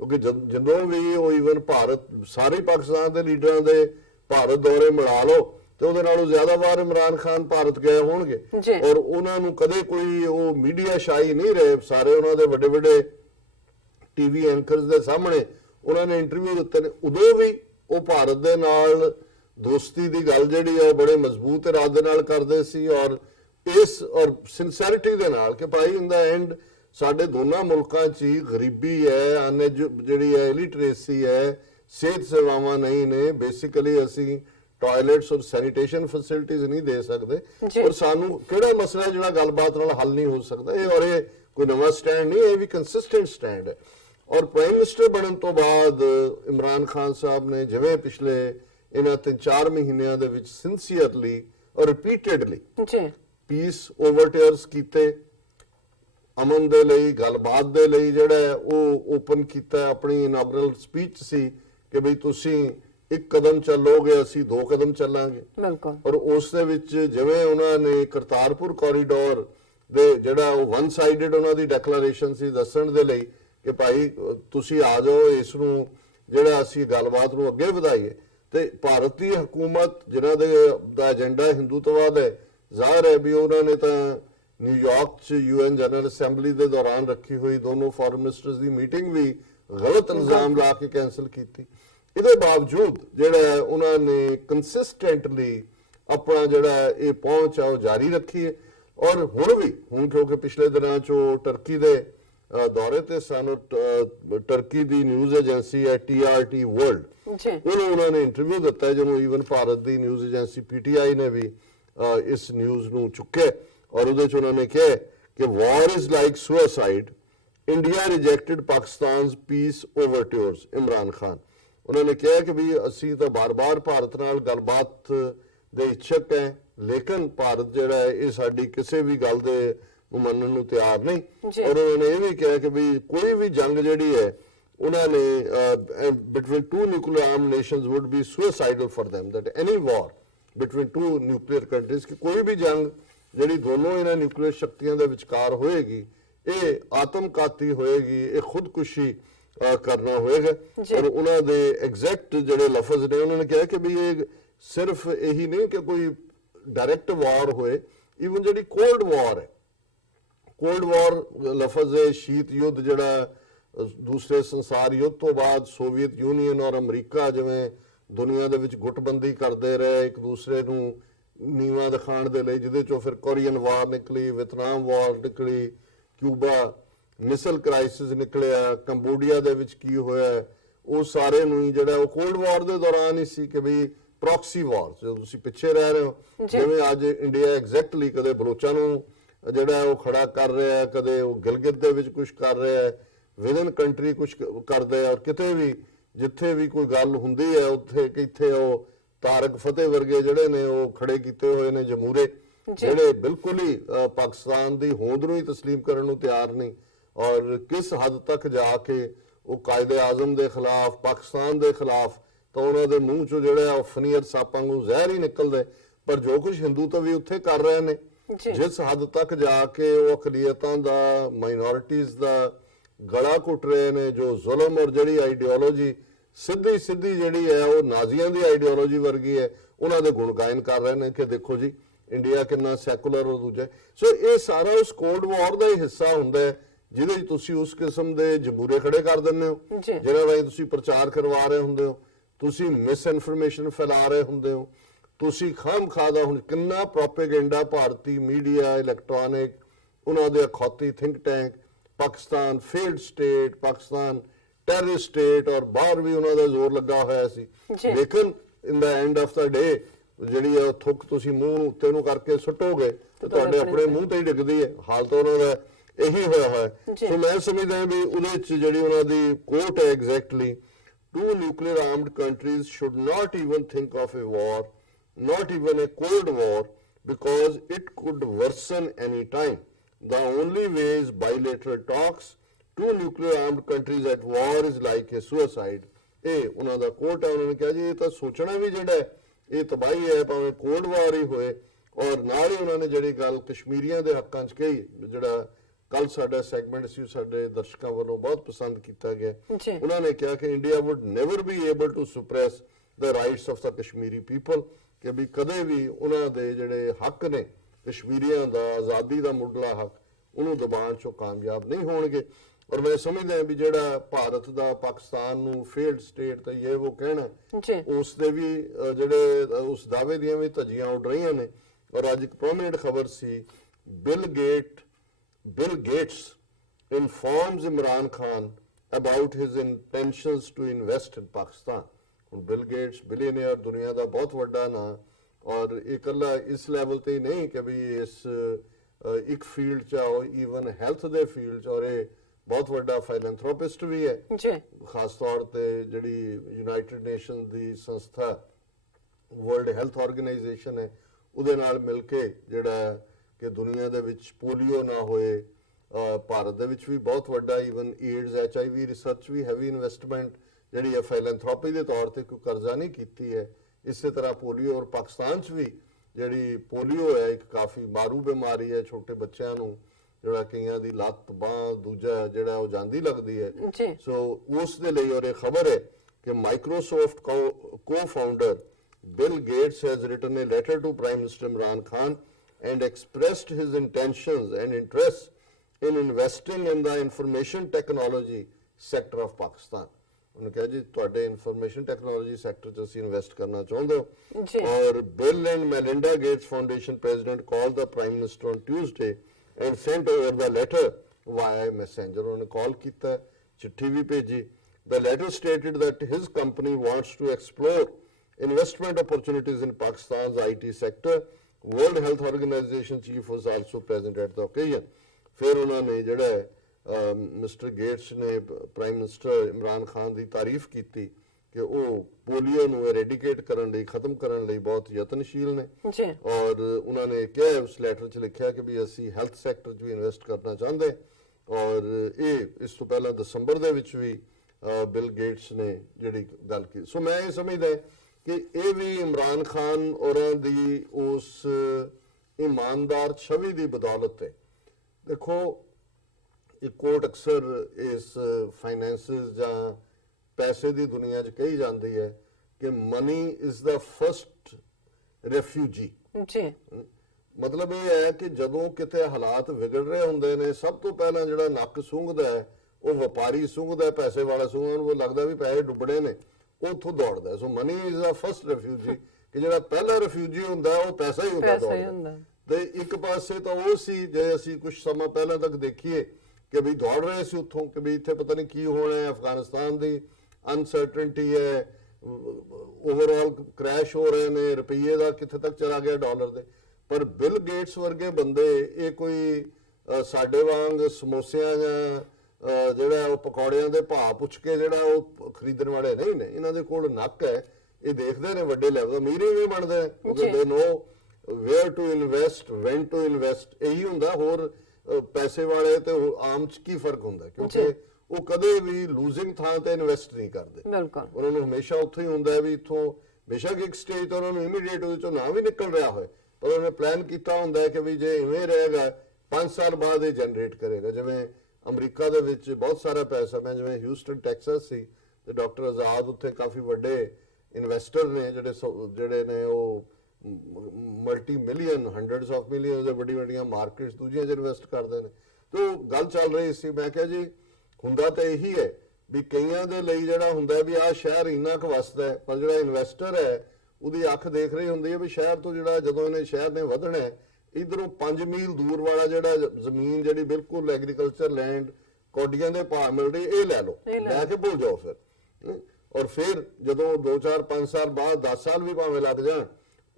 ਕਿਉਂਕਿ ਜਦੋਂ ਵੀ ਉਹ ਈਵਨ ਭਾਰਤ, ਸਾਰੇ ਪਾਕਿਸਤਾਨ ਦੇ ਲੀਡਰਾਂ ਦੇ ਭਾਰਤ ਦੌਰੇ ਮਿਲਾ ਲਓ ਤੇ ਉਹਦੇ ਨਾਲੋਂ ਜ਼ਿਆਦਾ ਵਾਰ ਇਮਰਾਨ ਖਾਨ ਭਾਰਤ ਗਏ ਹੋਣਗੇ, ਔਰ ਉਹਨਾਂ ਨੂੰ ਕਦੇ ਕੋਈ ਉਹ ਮੀਡੀਆ ਸ਼ਾਹੀ ਨਹੀਂ ਰਹੇ। ਸਾਰੇ ਉਹਨਾਂ ਦੇ ਵੱਡੇ ਵੱਡੇ ਟੀਵੀ ਐਂਕਰਸ ਦੇ ਸਾਹਮਣੇ ਉਹਨਾਂ ਨੇ ਇੰਟਰਵਿਊ ਦਿੱਤੇ ਨੇ, ਉਦੋਂ ਵੀ ਉਹ ਭਾਰਤ ਦੇ ਨਾਲ ਦੋਸਤੀ ਦੀ ਗੱਲ ਜਿਹੜੀ ਹੈ ਬੜੇ ਮਜ਼ਬੂਤ ਇਰਾਦੇ ਨਾਲ ਕਰਦੇ ਸੀ ਔਰ ਸਿੰਸੈਰਿਟੀ ਦੇ ਨਾਲ ਕਿ ਭਾਈ ਇਨ ਦਾ ਐਂਡ ਸਾਡੇ ਦੋਨਾਂ ਮੁਲਕਾਂ 'ਚ ਹੀ ਗਰੀਬੀ ਹੈ, ਜਿਹੜੀ ਹੈ ਇਲਿਟਰੇਸੀ ਹੈ, ਸਿਹਤ ਸੇਵਾਵਾਂ ਨਹੀਂ ਨੇ, ਬੇਸਿਕਲੀ ਅਸੀਂ ਟਾਇਲਟਸ ਔਰ ਸੈਨੀਟੇਸ਼ਨ ਫੈਸਿਲਿਟੀਜ਼ ਨਹੀਂ ਦੇ ਸਕਦੇ, ਔਰ ਸਾਨੂੰ ਕਿਹੜਾ ਮਸਲਾ ਜਿਹੜਾ ਗੱਲਬਾਤ ਨਾਲ ਹੱਲ ਨਹੀਂ ਹੋ ਸਕਦਾ। ਇਹ ਕੋਈ ਨਵਾਂ ਸਟੈਂਡ ਨਹੀਂ, ਇਹ ਵੀ ਕੰਸਿਸਟੈਂਟ ਸਟੈਂਡ ਹੈ। ਔਰ ਪ੍ਰਾਈਮ ਮਿਨਿਸਟਰ ਬਣਨ ਤੋਂ ਬਾਅਦ ਇਮਰਾਨ ਖਾਨ ਸਾਹਿਬ ਨੇ ਜਿਵੇਂ ਪਿਛਲੇ ਇਹਨਾਂ 3-4 ਮਹੀਨਿਆਂ ਦੇ ਵਿੱਚ ਸਿੰਸੀਅਰਲੀ ਔਰ ਰਿਪੀਟਡਲੀ ਪੀਸ ਓਵਰਟੇਅਰਸ ਕੀਤੇ, ਅਮਨ ਦੇ ਲਈ, ਗੱਲਬਾਤ ਦੇ ਲਈ ਜਿਹੜਾ ਉਹ ਓਪਨ ਕੀਤਾ। ਆਪਣੀ ਇਨਾਗਰਲ ਸਪੀਚ ਸੀ ਕਿ ਬਈ ਤੁਸੀਂ ਇੱਕ ਕਦਮ ਚੱਲੋਗੇ, ਅਸੀਂ 2 ਕਦਮ ਚੱਲਾਂਗੇ। ਔਰ ਉਸ ਦੇ ਵਿੱਚ ਜਿਵੇਂ ਉਹਨਾਂ ਨੇ ਕਰਤਾਰਪੁਰ ਕੋਰੀਡੋਰ ਦੇ ਜਿਹੜਾ ਉਹ ਵਨ ਸਾਈਡਡ ਉਹਨਾਂ ਦੀ ਡੈਕਲੇਰੇਸ਼ਨ ਸੀ ਦੱਸਣ ਦੇ ਲਈ ਕਿ ਭਾਈ ਤੁਸੀਂ ਆ ਜਾਓ, ਇਸ ਨੂੰ ਜਿਹੜਾ ਅਸੀਂ ਗੱਲਬਾਤ ਨੂੰ ਅੱਗੇ ਵਧਾਈਏ। ਤੇ ਭਾਰਤ ਦੀ ਹਕੂਮਤ ਜਿਨ੍ਹਾਂ ਦਾ ਏਜੰਡਾ ਹਿੰਦੂਤਵਾਦ ਹੈ, ਜ਼ਾਹਰ ਹੈ ਵੀ ਉਹਨਾਂ ਨੇ ਤਾਂ ਨਿਊਯਾਰਕ 'ਚ UN ਜਨਰਲ ਅਸੈਂਬਲੀ ਦੇ ਦੌਰਾਨ ਰੱਖੀ ਹੋਈ ਦੋਨੋਂ ਫੋਰਨ ਮਿਨਿਸਟਰਸ ਦੀ ਮੀਟਿੰਗ ਵੀ ਗਲਤ ਇਲਜ਼ਾਮ ਲਾ ਕੇ ਕੈਂਸਲ ਕੀਤੀ। ਇਹਦੇ ਬਾਵਜੂਦ ਜਿਹੜਾ ਉਹਨਾਂ ਨੇ ਕੰਸਿਸਟੈਂਟਲੀ ਆਪਣਾ ਜਿਹੜਾ ਇਹ ਪਹੁੰਚ ਆ ਉਹ ਜਾਰੀ ਰੱਖੀ ਹੈ। ਔਰ ਹੁਣ ਕਿਉਂਕਿ ਪਿਛਲੇ ਦਿਨਾਂ 'ਚ ਉਹ ਟਰਕੀ ਦੇ ਦੌਰੇ ਤੇ ਸਨ, ਟਰਕੀ ਦੀ ਨਿਊਜ਼ ਏਜੰਸੀ ਹੈ TRT ਵਰਲਡ, ਉਹਨੂੰ ਉਹਨਾਂ ਨੇ ਇੰਟਰਵਿਊ ਦਿੱਤਾ, ਜਿਹਨੂੰ ਈਵਨ ਭਾਰਤ ਦੀ ਨਿਊਜ਼ ਏਜੰਸੀ PTI ਨੇ ਵੀ ਇਸ ਨਿਊਜ਼ ਨੂੰ ਚੁੱਕਿਆ। ਔਰ ਉਹਦੇ 'ਚ ਉਹਨਾਂ ਨੇ ਕਿਹਾ ਕਿ war is like suicide, India rejected Pakistan's peace overtures. Imran Khan ਉਹਨਾਂ ਨੇ ਕਿਹਾ ਕਿ ਵੀ ਅਸੀਂ ਤਾਂ ਬਾਰ-ਬਾਰ ਭਾਰਤ ਨਾਲ ਗੱਲਬਾਤ ਦੇ ਇੱਛਕ ਹੈ, ਲੇਕਿਨ ਭਾਰਤ ਜਿਹੜਾ ਹੈ ਇਹ ਸਾਡੀ ਕਿਸੇ ਵੀ ਗੱਲ ਦੇ ਮੰਨਣ ਨੂੰ ਤਿਆਰ ਨਹੀਂ। ਔਰ ਉਹਨਾਂ ਨੇ ਇਹ ਵੀ ਕਿਹਾ ਕਿ ਵੀ ਕੋਈ ਵੀ ਜੰਗ ਜਿਹੜੀ ਹੈ ਉਹਨਾਂ ਨੇ between 2 nuclear arm nations wood B suicidal for them, that any war between 2 nuclear countries, ਕਿ ਕੋਈ ਵੀ ਜੰਗ ਜਿਹੜੀ ਦੋਨੋਂ ਇਹਨਾਂ ਨਿਊਕਲੀਅਰ ਸ਼ਕਤੀਆਂ ਦੇ ਵਿਚਕਾਰ ਹੋਏਗੀ ਇਹ ਆਤਮਘਾਤੀ ਹੋਏਗੀ, ਇਹ ਖੁਦਕੁਸ਼ੀ ਕਰਨਾ ਹੋਏਗਾ। ਔਰ ਉਹਨਾਂ ਦੇ ਐਗਜ਼ੈਕਟ ਜਿਹੜੇ ਲਫ਼ਜ਼ ਨੇ, ਉਹਨਾਂ ਨੇ ਕਿਹਾ ਕਿ ਵੀ ਇਹ ਸਿਰਫ ਇਹੀ ਨਹੀਂ ਕਿ ਕੋਈ ਡਾਇਰੈਕਟ ਵਾਰ ਹੋਏ, ਈਵਨ ਜਿਹੜੀ ਕੋਲਡ ਵਾਰ ਹੈ, ਕੋਲਡ ਵਾਰ ਲਫ਼ਜ਼ ਹੈ, ਸ਼ੀਤ ਯੁੱਧ ਜਿਹੜਾ ਦੂਸਰੇ ਸੰਸਾਰ ਯੁੱਧ ਤੋਂ ਬਾਅਦ ਸੋਵੀਅਤ ਯੂਨੀਅਨ ਔਰ ਅਮਰੀਕਾ ਜਿਵੇਂ ਦੁਨੀਆ ਦੇ ਵਿੱਚ ਗੁੱਟਬੰਦੀ ਕਰਦੇ ਰਹੇ ਇੱਕ ਦੂਸਰੇ ਨੂੰ ਨੀਵਾਂ ਦਿਖਾਉਣ ਦੇ ਲਈ, ਜਿਹਦੇ ਚੋਂ ਫਿਰ ਕੋਰੀਅਨ ਵਾਰ ਨਿਕਲੀ, ਵਿਤਨਾਮ ਵਾਰ ਨਿਕਲੀ, ਕਿਊਬਾ ਮਿਸਲ ਕ੍ਰਾਈਸਿਸ ਨਿਕਲਿਆ, ਕੰਬੋਡੀਆ ਦੇ ਵਿੱਚ ਕੀ ਹੋਇਆ, ਉਹ ਸਾਰੇ ਨੂੰ ਹੀ ਜਿਹੜਾ ਉਹ ਕੋਲਡ ਵਾਰ ਦੇ ਦੌਰਾਨ ਹੀ ਸੀ ਕਿ ਵੀ ਪ੍ਰੌਕਸੀ ਵਾਰ, ਜਦੋਂ ਤੁਸੀਂ ਪਿੱਛੇ ਰਹਿ ਰਹੇ ਹੋ, ਜਿਵੇਂ ਅੱਜ ਇੰਡੀਆ ਐਗਜ਼ੈਕਟਲੀ ਕਦੇ ਬਲੋਚਾਂ ਨੂੰ ਜਿਹੜਾ ਉਹ ਖੜਾ ਕਰ ਰਿਹਾ ਹੈ, ਕਦੇ ਉਹ ਗਿਲਗਿਤ ਦੇ ਵਿੱਚ ਕੁਝ ਕਰ ਰਿਹਾ ਹੈ, ਵਿਦਨ ਕੰਟਰੀ ਕੁਝ ਕਰਦੇ ਆ, ਔਰ ਕਿਤੇ ਵੀ ਜਿੱਥੇ ਵੀ ਕੋਈ ਗੱਲ ਹੁੰਦੀ ਹੈ ਉੱਥੇ ਕਿੱਥੇ ਉਹ ਤਾਰਕ ਫਤਿਹ ਵਰਗੇ ਜਿਹੜੇ ਨੇ ਉਹ ਖੜੇ ਕੀਤੇ ਹੋਏ ਨੇ ਜਮਹੂਰੇ, ਜਿਹੜੇ ਬਿਲਕੁਲ ਹੀ ਪਾਕਿਸਤਾਨ ਦੀ ਹੋਂਦ ਨੂੰ ਹੀ ਤਸਲੀਮ ਕਰਨ ਨੂੰ ਤਿਆਰ ਨਹੀਂ। ਔਰ ਕਿਸ ਹੱਦ ਤੱਕ ਜਾ ਕੇ ਉਹ ਕਾਇਦੇ ਆਜ਼ਮ ਦੇ ਖਿਲਾਫ, ਪਾਕਿਸਤਾਨ ਦੇ ਖਿਲਾਫ, ਤਾਂ ਉਹਨਾਂ ਦੇ ਮੂੰਹ ਚੋਂ ਜਿਹੜਾ ਫਨੀਅਰ ਸਾਪਾਂ ਨੂੰ ਜ਼ਹਿਰ ਹੀ ਨਿਕਲਦਾ। ਪਰ ਜੋ ਕੁਝ ਹਿੰਦੂ ਤਾਂ ਵੀ ਉੱਥੇ ਕਰ ਰਹੇ ਨੇ, ਜਿਸ ਹੱਦ ਤੱਕ ਜਾ ਕੇ ਉਹ ਅਕਲੀਅਤਾਂ ਦਾ, ਮਾਈਨੋਰਿਟੀਜ਼ ਦਾ ਗਲਾ ਘੁੱਟ ਰਹੇ ਨੇ, ਜੋ ਜ਼ੁਲਮ ਔਰ ਜਿਹੜੀ ਆਈਡੀਓਲੋਜੀ ਸਿੱਧੀ ਸਿੱਧੀ ਜਿਹੜੀ ਹੈ ਉਹ ਨਾਜ਼ੀਆਂ ਦੀ ਆਈਡੀਓਲੋਜੀ ਵਰਗੀ ਹੈ, ਉਹਨਾਂ ਦੇ ਗੁਣ ਗਾਇਨ ਕਰ ਰਹੇ ਨੇ ਕਿ ਦੇਖੋ ਜੀ ਇੰਡੀਆ ਕਿੰਨਾ ਸੈਕੂਲਰ ਔਰ ਦੂਜਾ। ਸੋ ਇਹ ਸਾਰਾ ਉਸ ਕੋਲਡ ਵਾਰ ਦਾ ਹੀ ਹਿੱਸਾ ਹੁੰਦਾ ਹੈ ਜਿਹਦੇ ਵਿੱਚ ਤੁਸੀਂ ਉਸ ਕਿਸਮ ਦੇ ਜਬੂਰੇ ਖੜੇ ਕਰ ਦਿੰਦੇ ਹੋ, ਜਿਹਨਾਂ ਰਾਹੀਂ ਤੁਸੀਂ ਪ੍ਰਚਾਰ ਕਰਵਾ ਰਹੇ ਹੁੰਦੇ ਹੋ, ਤੁਸੀਂ ਮਿਸ ਇਨਫੋਰਮੇਸ਼ਨ ਫੈਲਾ ਰਹੇ ਹੁੰਦੇ ਹੋ, ਤੁਸੀਂ ਖਾਮਖਾਹ ਦਾ ਹੁਣ ਕਿੰਨਾ ਪ੍ਰੋਪੇਗੈਂਡਾ ਭਾਰਤੀ ਮੀਡੀਆ, ਇਲੈਕਟ੍ਰੋਨਿਕ, ਉਹਨਾਂ ਦੇ ਅਖੌਤੀ think tank, Pakistan failed state, Pakistan terrorist state, ਔਰ ਬਾਹਰ ਵੀ ਉਹਨਾਂ ਦਾ ਜ਼ੋਰ ਲੱਗਾ ਹੋਇਆ ਸੀ। ਲੇਕਿਨ ਇਨ ਦਾ ਐਂਡ ਆਫ ਦਾ ਡੇ ਜਿਹੜੀ ਆ ਥੁੱਕ ਤੁਸੀਂ ਮੂੰਹ ਉੱਤੇ ਨੂੰ ਕਰਕੇ ਸੁੱਟੋਗੇ ਤੇ ਤੁਹਾਡੇ ਆਪਣੇ ਮੂੰਹ ਤੇ ਹੀ ਡਿੱਗਦੀ ਹੈ। ਹਾਲ ਤਾਂ ਉਹਨਾਂ ਦਾ ਇਹੀ ਹੋਇਆ ਹੈ। ਸੋ ਮੈਂ ਸਮਝਦਾ ਵੀ ਉਹਦੇ ਵਿੱਚ ਜਿਹੜੀ ਉਹਨਾਂ ਦੀ ਕੋਟ ਹੈ exactly, two nuclear armed countries should not even think of a war, not even a cold war, because it could worsen any time. The only way is bilateral talks. Two nuclear armed countries at war is like a suicide. ਇਹ ਉਹਨਾਂ ਦਾ ਕੋਟ ਹੈ। ਉਹਨਾਂ ਨੇ ਕਿਹਾ ਜੀ ਇਹ ਤਾਂ ਸੋਚਣਾ ਵੀ ਜਿਹੜਾ ਇਹ ਤਬਾਹੀ ਹੈ, ਭਾਵੇਂ ਕੋਲਡ ਵਾਰ ਹੀ ਹੋਏ। ਔਰ ਨਾਲ ਹੀ ਉਹਨਾਂ ਨੇ ਜਿਹੜੀ ਗੱਲ ਕਸ਼ਮੀਰੀਆਂ ਦੇ ਹੱਕਾਂ 'ਚ ਕਹੀ, ਜਿਹੜਾ ਕੱਲ ਸਾਡਾ ਸੈਗਮੈਂਟ ਸੀ ਸਾਡੇ ਦਰਸ਼ਕਾਂ ਵੱਲੋਂ ਬਹੁਤ ਪਸੰਦ ਕੀਤਾ ਗਿਆ। ਉਹਨਾਂ ਨੇ ਕਿਹਾ ਕਿ India would never be able to suppress the rights of the Kashmiri people, ਕਿ ਵੀ ਕਦੇ ਵੀ ਉਹਨਾਂ ਦੇ ਜਿਹੜੇ ਹੱਕ ਨੇ ਕਸ਼ਮੀਰੀਆਂ ਦਾ, ਆਜ਼ਾਦੀ ਦਾ ਮੁੱਢਲਾ ਹੱਕ, ਉਹਨੂੰ ਦਬਾਉਣ 'ਚੋਂ ਕਾਮਯਾਬ ਨਹੀਂ ਹੋਣਗੇ। ਔਰ ਮੈਂ ਸਮਝਦਾ ਵੀ ਜਿਹੜਾ ਭਾਰਤ ਦਾ ਪਾਕਿਸਤਾਨ ਨੂੰ ਫੇਲਡ ਸਟੇਟ ਤੇ ਇਹ ਉਹ ਕਹਿਣਾ, ਉਸ ਦੇ ਵੀ ਜਿਹੜੇ ਉਸ ਦਾਅਵੇ ਦੀਆਂ ਵੀ ਧੱਜੀਆਂ ਉੱਡ ਰਹੀਆਂ ਨੇ। ਔਰ ਅੱਜ ਇੱਕ ਪ੍ਰੋਮਿਨੈਂਟ ਖਬਰ ਸੀ, Bill Gates informs Imran Khan about his intentions to invest in Pakistan. ਹੁਣ ਬਿਲ ਗੇਟਸ ਬਿਲੀਅਨਰ, ਦੁਨੀਆ ਦਾ ਬਹੁਤ ਵੱਡਾ ਨਾਂ, ਔਰ ਇਕੱਲਾ ਇਸ ਲੈਵਲ ਤੇ ਹੀ ਨਹੀਂ ਕਿ ਵੀ ਇਸ ਇੱਕ ਫੀਲਡ 'ਚ ਆਓ, ਈਵਨ ਹੈਲਥ ਦੇ ਫੀਲਡ 'ਚ, ਔਰ ਇਹ ਬਹੁਤ ਵੱਡਾ ਫਾਈਲੈਂਥਰੋਪਿਸਟ ਵੀ ਹੈ ਖਾਸ ਤੌਰ ਤੇ ਜਿਹੜੀ ਯੂਨਾਈਟਿਡ ਨੇਸ਼ਨ ਦੀ ਸੰਸਥਾ ਵਰਲਡ ਹੈਲਥ ਆਰਗੇਨਾਈਜੇਸ਼ਨ ਹੈ, ਉਹਦੇ ਨਾਲ ਮਿਲ ਕੇ ਜਿਹੜਾ ਕਿ ਦੁਨੀਆ ਦੇ ਵਿੱਚ ਪੋਲੀਓ ਨਾ ਹੋਏ, ਭਾਰਤ ਦੇ ਵਿੱਚ ਵੀ ਬਹੁਤ ਵੱਡਾ ਈਵਨ ਏਡਜ਼, HIV ਰਿਸਰਚ ਵੀ ਹੈਵੀ ਇਨਵੈਸਟਮੈਂਟ ਜਿਹੜੀ ਹੈ ਫਾਈਲੈਂਥਰੋਪੀ ਦੇ ਤੌਰ ਤੇ ਕੋਈ ਕਰਜ਼ਾ ਨਹੀਂ ਕੀਤੀ ਹੈ। ਇਸੇ ਤਰ੍ਹਾਂ ਪੋਲੀਓ, ਔਰ ਪਾਕਿਸਤਾਨ 'ਚ ਵੀ ਜਿਹੜੀ ਪੋਲੀਓ ਹੈ ਇੱਕ ਕਾਫੀ ਮਾਰੂ ਬਿਮਾਰੀ ਹੈ, ਛੋਟੇ ਬੱਚਿਆਂ ਨੂੰ ਜਿਹੜਾ ਕਈਆਂ ਦੀ ਲੱਤ ਬਾਂਹ ਦੂਜਾ ਜਿਹੜਾ ਉਹ ਜਾਂਦੀ ਲੱਗਦੀ ਹੈ। ਸੋ ਉਸ ਦੇ ਲਈ ਔਰ ਇਹ ਖਬਰ ਹੈ ਕਿ Microsoft co-founder Bill Gates has written a letter to Prime Minister Imran Khan and expressed his intentions and interests in investing in the information technology sector of Pakistan. ਉਹਨੇ ਕਿਹਾ ਜੀ ਤੁਹਾਡੇ ਇਨਫੋਰਮੇਸ਼ਨ ਟੈਕਨੋਲੋਜੀ ਸੈਕਟਰ 'ਚ ਅਸੀਂ invest ਕਰਨਾ ਚਾਹੁੰਦੇ ਹੋ। ਔਰ Bill and Melinda Gates Foundation president call the prime minister on Tuesday and sent over the letter via messenger. ਉਹਨੇ ਕਾਲ ਕੀਤਾ, ਚਿੱਠੀ ਵੀ ਭੇਜੀ। The letter stated that his company wants to explore investment opportunities in Pakistan's IT sector. World Health Organization chief was also present at the occasion. ਫਿਰ ਉਹਨਾਂ ਨੇ ਜਿਹੜਾ mister Gates ਨੇ ਪ੍ਰਾਈਮ ਮਿਨਿਸਟਰ ਇਮਰਾਨ ਖਾਨ ਦੀ ਤਾਰੀਫ ਕੀਤੀ ਕਿ ਉਹ ਪੋਲੀਓ ਨੂੰ ਐਰੈਡੀਕੇਟ ਕਰਨ ਲਈ, ਖਤਮ ਕਰਨ ਲਈ ਬਹੁਤ ਯਤਨਸ਼ੀਲ ਨੇ। ਔਰ ਉਹਨਾਂ ਨੇ ਕਿਹਾ ਉਸ ਲੈਟਰ 'ਚ ਲਿਖਿਆ ਕਿ ਵੀ ਅਸੀਂ ਹੈਲਥ ਸੈਕਟਰ 'ਚ ਵੀ ਇਨਵੈਸਟ ਕਰਨਾ ਚਾਹੁੰਦੇ। ਔਰ ਇਹ ਇਸ ਤੋਂ ਪਹਿਲਾਂ ਦਸੰਬਰ ਦੇ ਵਿੱਚ ਵੀ ਬਿਲ ਗੇਟਸ ਨੇ ਜਿਹੜੀ ਗੱਲ ਕੀਤੀ। ਸੋ ਮੈਂ ਇਹ ਸਮਝਦਾ ਕਿ ਇਹ ਵੀ ਇਮਰਾਨ ਖਾਨ ਔਰਾਂ ਦੀ ਉਸ ਇਮਾਨਦਾਰ ਛਵੀ ਦੀ ਬਦੌਲਤ ਹੈ। ਦੇਖੋ ਇੱਕ ਕੋਟ ਅਕਸਰ ਇਸ ਫਾਈਨੈਂਸਿਸ ਜਾਂ ਪੈਸੇ ਦੀ ਦੁਨੀਆ 'ਚ ਕਹੀ ਜਾਂਦੀ ਹੈ ਕਿ money is the first refugee. ਮਤਲਬ ਇਹ ਹੈ ਕਿ ਜਦੋਂ ਕਿਤੇ ਹਾਲਾਤ ਵਿਗੜ ਰਹੇ ਹੁੰਦੇ ਨੇ, ਸਭ ਤੋਂ ਪਹਿਲਾਂ ਜਿਹੜਾ ਨੱਕ ਸੁੰਘਦਾ ਹੈ ਉਹ ਵਪਾਰੀ ਸੁੰਘਦਾ, ਪੈਸੇ ਵਾਲਾ ਸੁੰਘਦਾ, ਉਹਨੂੰ ਲੱਗਦਾ ਵੀ ਪੈਸੇ ਡੁੱਬਣੇ ਨੇ, ਉੱਥੋਂ ਦੌੜਦਾ। So many is the first refugee, ਕਿ ਜਿਹੜਾ ਪਹਿਲਾ ਰੈਫਿਊਜੀ ਹੁੰਦਾ ਉਹ ਪੈਸਾ ਹੀ ਹੁੰਦਾ। ਤੇ ਇੱਕ ਪਾਸੇ ਤਾਂ ਉਹ ਸੀ, ਜੇ ਅਸੀਂ ਕੁਝ ਸਮਾਂ ਪਹਿਲਾਂ ਤੱਕ ਦੇਖੀਏ ਕਿ ਵੀ ਦੌੜ ਰਹੇ ਸੀ ਉੱਥੋਂ ਕਿ ਵੀ ਇੱਥੇ ਪਤਾ ਨਹੀਂ ਕੀ ਹੋਣਾ ਹੈ, ਅਫਗਾਨਿਸਤਾਨ ਦੀ ਅਨਸਰਟਨਟੀ ਹੈ, ਓਵਰਆਲ ਕ੍ਰੈਸ਼ ਹੋ ਰਹੇ ਨੇ, ਰੁਪਈਏ ਦਾ ਕਿੱਥੇ ਤੱਕ ਚਲਾ ਗਿਆ ਡਾਲਰ ਦੇ। ਪਰ ਬਿਲ ਗੇਟਸ ਵਰਗੇ ਬੰਦੇ ਇਹ ਕੋਈ ਸਾਡੇ ਵਾਂਗ ਸਮੋਸਿਆਂ ਜਾਂ ਜਿਹੜਾ ਉਹ ਪਕੌੜਿਆਂ ਦੇ ਭਾਅ ਪੁੱਛ ਕੇ ਜਿਹੜਾ ਉਹ ਖਰੀਦਣ ਵਾਲੇ ਨਹੀਂ ਨੇ। ਇਹਨਾਂ ਦੇ ਕੋਲ ਨੱਕ ਹੈ, ਇਹ ਦੇਖਦੇ ਨੇ ਵੱਡੇ ਲੈਵਲ, ਅਮੀਰ ਵੀ ਬਣਦੇ ਨੇ ਕਿਉਂਕਿ they know where to invest, when to invest. ਇਹੀ ਹੁੰਦਾ, ਹੋਰ ਪੈਸੇ ਵਾਲੇ ਤੇ ਆਮ 'ਚ ਕੀ ਫਰਕ ਹੁੰਦਾ, ਕਿਉਂਕਿ ਉਹ ਕਦੇ ਵੀ ਲੂਜ਼ਿੰਗ ਥਾਂ ਤੇ ਇਨਵੈਸਟ ਨਹੀਂ ਕਰਦੇ। ਉਹਨਾਂ ਨੂੰ ਹਮੇਸ਼ਾ ਉੱਥੇ ਹੀ ਹੁੰਦਾ ਵੀ ਇੱਥੋਂ ਬੇਸ਼ੱਕ ਇੱਕ ਸਟੇਜ ਤੋਂ ਉਹਨਾਂ ਨੂੰ ਇਮੀਡੀਏਟ ਉਹਦੇ ਚੋਂ ਨਾ ਵੀ ਨਿਕਲ ਰਿਹਾ ਹੋਏ, ਪਰ ਉਹਨੇ ਪਲਾਨ ਕੀਤਾ ਹੁੰਦਾ ਕਿ ਵੀ ਜੇ ਇਵੇਂ ਰਹੇਗਾ 5 ਸਾਲ ਬਾਅਦ ਇਹ ਜਨਰੇਟ ਕਰੇਗਾ। ਜਿਵੇਂ ਅਮਰੀਕਾ ਦੇ ਵਿੱਚ ਬਹੁਤ ਸਾਰਾ ਪੈਸਾ, ਮੈਂ ਜਿਵੇਂ ਹਿਊਸਟਨ ਟੈਕਸਸ ਸੀ ਤੇ ਡਾਕਟਰ ਆਜ਼ਾਦ ਉੱਥੇ ਕਾਫੀ ਵੱਡੇ ਇਨਵੈਸਟਰ ਨੇ ਜਿਹੜੇ ਨੇ ਉਹ multi million, hundreds of millions ਦੇ ਵੱਡੀਆਂ ਮਾਰਕੀਟਸ ਦੂਜੀਆਂ 'ਚ ਇਨਵੈਸਟ ਕਰਦੇ ਨੇ। ਤੇ ਉਹ ਗੱਲ ਚੱਲ ਰਹੀ ਸੀ, ਮੈਂ ਕਿਹਾ ਜੀ ਹੁੰਦਾ ਤਾਂ ਇਹੀ ਹੈ ਵੀ ਕਈਆਂ ਦੇ ਲਈ ਜਿਹੜਾ ਹੁੰਦਾ ਵੀ ਆਹ ਸ਼ਹਿਰ ਇੰਨਾ ਕੁ ਵਸਦਾ ਹੈ, ਪਰ ਜਿਹੜਾ ਇਨਵੈਸਟਰ ਹੈ ਉਹਦੀ ਅੱਖ ਦੇਖ ਰਹੀ ਹੁੰਦੀ ਹੈ ਵੀ ਸ਼ਹਿਰ ਤੋਂ ਜਿਹੜਾ ਜਦੋਂ ਇਹਨੇ ਸ਼ਹਿਰ ਨੇ ਵਧਣਾ ਹੈ, ਇਧਰੋਂ 5 ਮੀਲ ਦੂਰ ਵਾਲਾ ਜਿਹੜਾ ਜ਼ਮੀਨ ਜਿਹੜੀ ਬਿਲਕੁਲ ਐਗਰੀਕਲਚਰ ਲੈਂਡ ਕੌਡੀਆਂ ਦੇ ਭਾਅ ਮਿਲ ਰਹੀ, ਇਹ ਲੈ ਲਓ, ਲੈ ਕੇ ਭੁੱਲ ਜਾਓ ਫਿਰ। ਔਰ ਫਿਰ ਜਦੋਂ 2 4 5 ਸਾਲ ਬਾਅਦ 10 ਸਾਲ ਵੀ ਭਾਵੇਂ ਲੱਗ ਜਾਣ,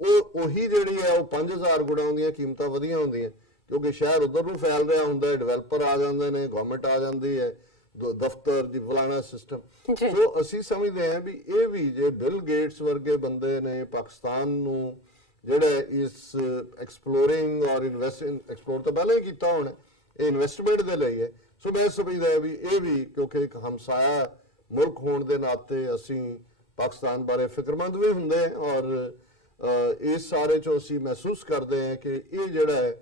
ਉਹੀ ਜਿਹੜੀ ਹੈ ਉਹ 5000 ਗੁਣਾ ਹੁੰਦੀਆਂ, ਕੀਮਤਾਂ ਵਧੀਆਂ ਹੁੰਦੀਆਂ, ਕਿਉਂਕਿ ਸ਼ਹਿਰ ਉਧਰ ਨੂੰ ਫੈਲ ਰਿਹਾ ਹੁੰਦਾ ਹੈ, ਡਿਵੈਲਪਰ ਆ ਜਾਂਦੇ ਨੇ, ਗਵਰਨਮੈਂਟ ਆ ਜਾਂਦੀ ਹੈ, ਦਫ਼ਤਰ ਜੀ ਫਲਾਣਾ ਸਿਸਟਮ। ਸੋ ਅਸੀਂ ਸਮਝਦੇ ਹਾਂ ਵੀ ਇਹ ਵੀ ਜੇ ਬਿਲ ਗੇਟਸ ਵਰਗੇ ਬੰਦੇ ਨੇ ਪਾਕਿਸਤਾਨ ਨੂੰ ਜਿਹੜਾ ਇਸ ਐਕਸਪਲੋਰਿੰਗ ਔਰ ਐਕਸਪਲੋਰ ਤਾਂ ਪਹਿਲਾਂ ਹੀ ਕੀਤਾ ਹੋਣਾ, ਇਹ ਇਨਵੈਸਟਮੈਂਟ ਦੇ ਲਈ ਹੈ। ਸੋ ਮੈਂ ਸਮਝਦਾ ਹਾਂ ਵੀ ਇਹ ਵੀ ਕਿਉਂਕਿ ਇੱਕ ਹਮਸਾਇਆ ਮੁਲਕ ਹੋਣ ਦੇ ਨਾਤੇ ਅਸੀਂ ਪਾਕਿਸਤਾਨ ਬਾਰੇ ਫਿਕਰਮੰਦ ਵੀ ਹੁੰਦੇ ਹਾਂ, ਔਰ ਇਸ ਸਾਰੇ ਚੋਂ ਅਸੀਂ ਮਹਿਸੂਸ ਕਰਦੇ ਹਾਂ ਕਿ ਇਹ ਜਿਹੜਾ ਹੈ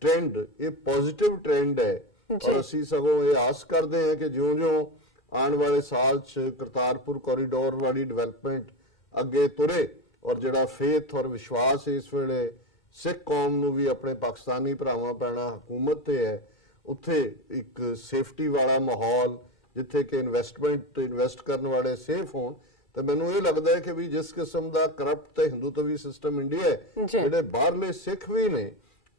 ਟ੍ਰੈਂਡ, ਇਹ ਪੋਜ਼ਿਟਿਵ ਟ੍ਰੈਂਡ ਹੈ। ਔਰ ਅਸੀਂ ਸਗੋਂ ਇਹ ਆਸ ਕਰਦੇ ਹਾਂ ਕਿ ਜਿਉਂ-ਜਿਉਂ ਆਉਣ ਵਾਲੇ ਸਾਲ 'ਚ ਕਰਤਾਰਪੁਰ ਕੋਰੀਡੋਰ ਵਾਲੀ ਡਿਵੈਲਪਮੈਂਟ ਅੱਗੇ ਤੁਰੇ, ਔਰ ਜਿਹੜਾ ਫੇਥ ਔਰ ਵਿਸ਼ਵਾਸ ਇਸ ਵੇਲੇ ਸਿੱਖ ਕੌਮ ਨੂੰ ਵੀ ਆਪਣੇ ਪਾਕਿਸਤਾਨੀ ਭਰਾਵਾਂ ਭੈਣਾਂ ਹਕੂਮਤ ਤੇ ਹੈ, ਉੱਥੇ ਇੱਕ ਸੇਫਟੀ ਵਾਲਾ ਮਾਹੌਲ ਜਿੱਥੇ ਕਿ ਇਨਵੈਸਟ ਕਰਨ ਵਾਲੇ ਸੇਫ ਹੋਣ। ਤਾਂ ਮੈਨੂੰ ਇਹ ਲੱਗਦਾ ਹੈ ਕਿ ਵੀ ਜਿਸ ਕਿਸਮ ਦਾ ਕਰਪਟ ਤੇ ਹਿੰਦੂਤਵੀ ਸਿਸਟਮ ਇੰਡੀਆ ਹੈ, ਜਿਹੜੇ ਬਾਹਰਲੇ ਸਿੱਖ ਵੀ ਨੇ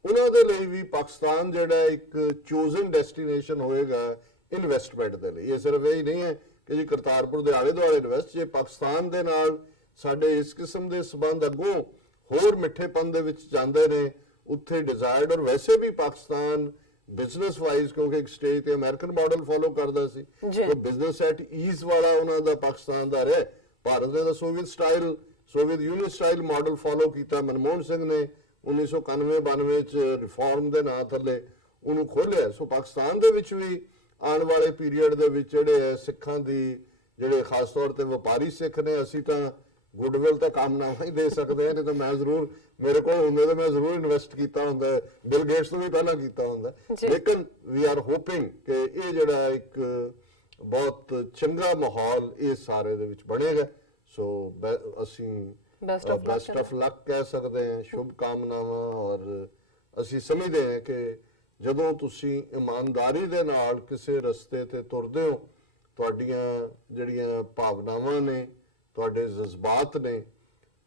ਉਹਨਾਂ ਦੇ ਲਈ ਵੀ ਪਾਕਿਸਤਾਨ ਜਿਹੜਾ ਇੱਕ ਚੋਜ਼ਨ ਡੈਸਟੀਨੇਸ਼ਨ ਹੋਏਗਾ ਇਨਵੈਸਟਮੈਂਟ ਦੇ ਲਈ। ਇਹ ਸਿਰਫ ਇਹ ਨਹੀਂ ਹੈ ਕਿ ਜੀ ਕਰਤਾਰਪੁਰ ਦੇ ਆਲੇ ਦੁਆਲੇ ਇਨਵੈਸਟ, ਜੇ ਪਾਕਿਸਤਾਨ ਦੇ ਨਾਲ ਸਾਡੇ ਇਸ ਕਿਸਮ ਦੇ ਸਬੰਧ ਅੱਗੋਂ ਹੋਰ ਮਿੱਠੇਪਨ ਦੇ ਵਿੱਚ ਜਾਂਦੇ ਨੇ, ਉੱਥੇ ਡਿਜ਼ਾਇਰਡ, ਔਰ ਵੈਸੇ ਵੀ ਪਾਕਿਸਤਾਨ ਬਿਜ਼ਨਸ ਵਾਈਜ਼ ਕਿਉਂਕਿ ਇੱਕ ਸਟੇਜ ਤੇ ਅਮਰੀਕਨ ਮਾਡਲ ਫੋਲੋ ਕਰਦਾ ਸੀ, ਤਾਂ ਬਿਜ਼ਨਸ ਐਟ ਈਜ਼ ਵਾਲਾ ਉਹਨਾਂ ਦਾ ਪਾਕਿਸਤਾਨ ਦਾ ਰਿਹਾ। ਭਾਰਤ ਨੇ ਤਾਂ Soviet union style model follow ਕੀਤਾ, ਮਨਮੋਹਨ ਸਿੰਘ ਨੇ 1991-92 ਚ ਰਿਫਾਰਮ ਦੇ ਨਾਂ ਥੱਲੇ ਉਹਨੂੰ ਖੋਲਿਆ। ਸੋ ਪਾਕਿਸਤਾਨ ਦੇ ਵਿੱਚ ਵੀ ਆਉਣ ਵਾਲੇ ਪੀਰੀਅਡ ਦੇ ਵਿੱਚ ਜਿਹੜੇ ਸਿੱਖਾਂ ਦੀ ਜਿਹੜੇ ਖਾਸ ਤੌਰ ਤੇ ਵਪਾਰੀ ਸਿੱਖ ਨੇ, ਅਸੀਂ ਤਾਂ ਗੁੱਡਵਿਲ ਤਾਂ ਕਾਮਨਾਵਾਂ ਹੀ ਦੇ ਸਕਦੇ ਹਾਂ, ਨਹੀਂ ਤਾਂ ਮੈਂ ਜ਼ਰੂਰ, ਮੇਰੇ ਕੋਲ ਹੁੰਦੇ ਤਾਂ ਮੈਂ ਜ਼ਰੂਰ ਇਨਵੈਸਟ ਕੀਤਾ ਹੁੰਦਾ, ਬਿਲ ਗੇਟਸ ਤੋਂ ਵੀ ਪਹਿਲਾਂ ਕੀਤਾ ਹੁੰਦਾ। ਲੇਕਿਨ ਵੀ ਆਰ ਹੋਪਿੰਗ ਕਿ ਇਹ ਜਿਹੜਾ ਇੱਕ ਬਹੁਤ ਚੰਗਾ ਮਾਹੌਲ ਇਸ ਸਾਰੇ ਦੇ ਵਿੱਚ ਬਣੇਗਾ। ਸੋ ਅਸੀਂ ਬੈਸਟ ਆਫ ਲੱਕ ਕਹਿ ਸਕਦੇ ਹਾਂ, ਸ਼ੁਭ ਕਾਮਨਾਵਾਂ। ਔਰ ਅਸੀਂ ਸਮਝਦੇ ਹਾਂ ਕਿ ਜਦੋਂ ਤੁਸੀਂ ਇਮਾਨਦਾਰੀ ਦੇ ਨਾਲ ਕਿਸੇ ਰਸਤੇ ਤੇ ਤੁਰਦੇ ਹੋ, ਤੁਹਾਡੀਆਂ ਜਿਹੜੀਆਂ ਭਾਵਨਾਵਾਂ ਨੇ, ਤੁਹਾਡੇ ਜਜ਼ਬਾਤ ਨੇ,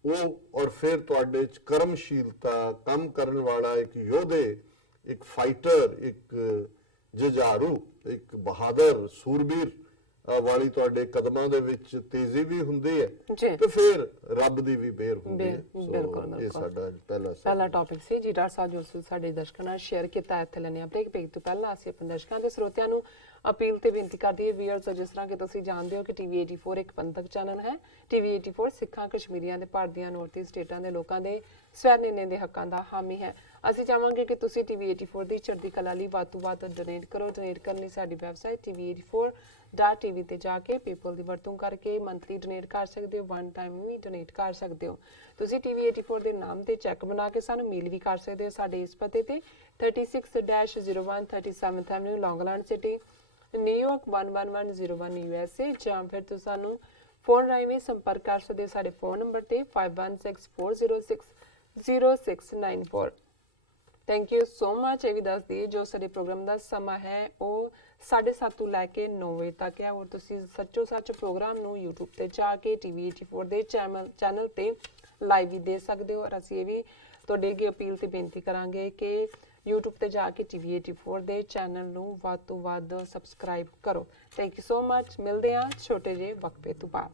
ਉਹ ਔਰ ਫਿਰ ਤੁਹਾਡੇ ਚ ਕਰਮਸ਼ੀਲਤਾ, ਕੰਮ ਕਰਨ ਵਾਲਾ ਇੱਕ ਯੋਧੇ, ਇੱਕ ਫਾਈਟਰ, ਇੱਕ ਜੁਝਾਰੂ, ਇੱਕ ਬਹਾਦਰ ਸੂਰਬੀਰ ਵਾਲੀ ਤੁਹਾਡੇ ਕਦਮਾਂ ਦੇ ਵਿੱਚ ਤੇਜ਼ੀ ਵੀ ਹੁੰਦੀ ਹੈ, ਤੇ ਫਿਰ ਰੱਬ ਦੀ ਵੀ ਬੇਰ ਹੁੰਦੀ ਹੈ। ਬਿਲਕੁਲ ਇਹ ਸਾਡਾ ਪਹਿਲਾ ਟੌਪਿਕ ਸੀ ਜੀ ਡਾਕਟਰ ਸਾਹਿਬ ਜੋ ਸਾਡੇ ਦਰਸ਼ਕਾਂ ਨਾਲ ਸ਼ੇਅਰ ਕੀਤਾ। ਇੱਥੇ ਲੈਣੇ ਆ ਬ੍ਰੇਕ ਤੋਂ ਪਹਿਲਾਂ ਅਸੀਂ ਆਪਣੇ ਦਰਸ਼ਕਾਂ ਦੇ ਸਰੋਤਿਆਂ ਨੂੰ ਅਪੀਲ ਤੇ ਬੇਨਤੀ ਕਰਦੀ ਹੈ ਵੀਅਰਸ, ਜਿਸ ਤਰ੍ਹਾਂ ਕਿ ਤੁਸੀਂ ਜਾਣਦੇ ਹੋ ਕਿ ਟੀਵੀ 84 ਇੱਕ ਪੰਥਕ ਚੈਨਲ ਹੈ। ਟੀਵੀ 84 ਸਿੱਖਾਂ, ਕਸ਼ਮੀਰੀਆਂ ਦੇ ਭਾਰਤੀਆਂ, ਨਾਰਥ ਈਸਟ ਸਟੇਟਾਂ ਦੇ ਲੋਕਾਂ ਦੇ ਸਵੈ ਨਿਰਣੇ ਦੇ ਹੱਕਾਂ ਦਾ ਹਾਮੀ ਹੈ। ਅਸੀਂ ਚਾਹਾਂਗੇ ਕਿ ਤੁਸੀਂ ਟੀਵੀ 84 ਦੀ ਚੜ੍ਹਦੀ ਕਲਾ ਲਈ ਵੱਧ ਤੋਂ ਵੱਧ ਡੋਨੇਟ ਕਰੋ। ਡੋਨੇਟ ਕਰਨ ਲਈ ਸਾਡੀ ਵੈਬਸਾਈਟ tv84.tv ਤੇ ਜਾ ਕੇ ਪੇਪਲ ਦੀ ਵਰਤੋਂ ਕਰਕੇ ਮੰਥਲੀ ਡੋਨੇਟ ਕਰ ਸਕਦੇ ਹੋ, ਵਨ ਟਾਈਮ ਵੀ ਡੋਨੇਟ ਕਰ ਸਕਦੇ ਹੋ। ਤੁਸੀਂ ਟੀਵੀ 84 ਦੇ ਨਾਮ ਤੇ ਚੈੱਕ ਬਣਾ ਕੇ ਸਾਨੂੰ ਮੇਲ ਵੀ ਕਰ ਸਕਦੇ ਹੋ ਸਾਡੇ ਇਸ ਪਤੇ ਤੇ 36-01 37th Avenue, Long Island City, New York 11101 USA, ਜਾਂ ਫਿਰ ਤੁਸੀਂ ਸਾਨੂੰ ਫੋਨ ਰਾਹੀਂ ਵੀ ਸੰਪਰਕ ਕਰ ਸਕਦੇ ਹੋ ਸਾਡੇ ਫੋਨ ਨੰਬਰ ਤੇ 5164060694। Thank you so much. ਇਹ ਵੀ ਦੱਸ ਦਈਏ ਜੋ ਸਾਡੇ ਪ੍ਰੋਗਰਾਮ ਦਾ ਸਮਾਂ ਹੈ ਉਹ 7:30 ਤੋਂ ਲੈ ਕੇ 9 ਵਜੇ ਤੱਕ ਹੈ, ਔਰ ਤੁਸੀਂ ਸੱਚੋ ਸੱਚ ਪ੍ਰੋਗਰਾਮ ਨੂੰ YouTube ਤੇ ਜਾ ਕੇ ਟੀਵੀ 84 ਦੇ ਚੈਨਲ ਤੇ ਲਾਈਵ ਵੀ ਦੇ ਸਕਦੇ ਹੋ। ਔਰ ਅਸੀਂ ਇਹ ਵੀ ਤੁਹਾਡੇ ਅੱਗੇ ਅਪੀਲ ਤੇ ਬੇਨਤੀ ਕਰਾਂਗੇ ਕਿ YouTube ਤੇ ਜਾ ਕੇ ਟੀਵੀ 84 ਦੇ ਚੈਨਲ ਨੂੰ ਵੱਧ ਤੋਂ ਵੱਧ ਸਬਸਕ੍ਰਾਈਬ ਕਰੋ। Thank you so much. ਮਿਲਦੇ ਹਾਂ ਛੋਟੇ ਜਿਹੇ ਵਕਫੇ ਤੋਂ ਬਾਅਦ।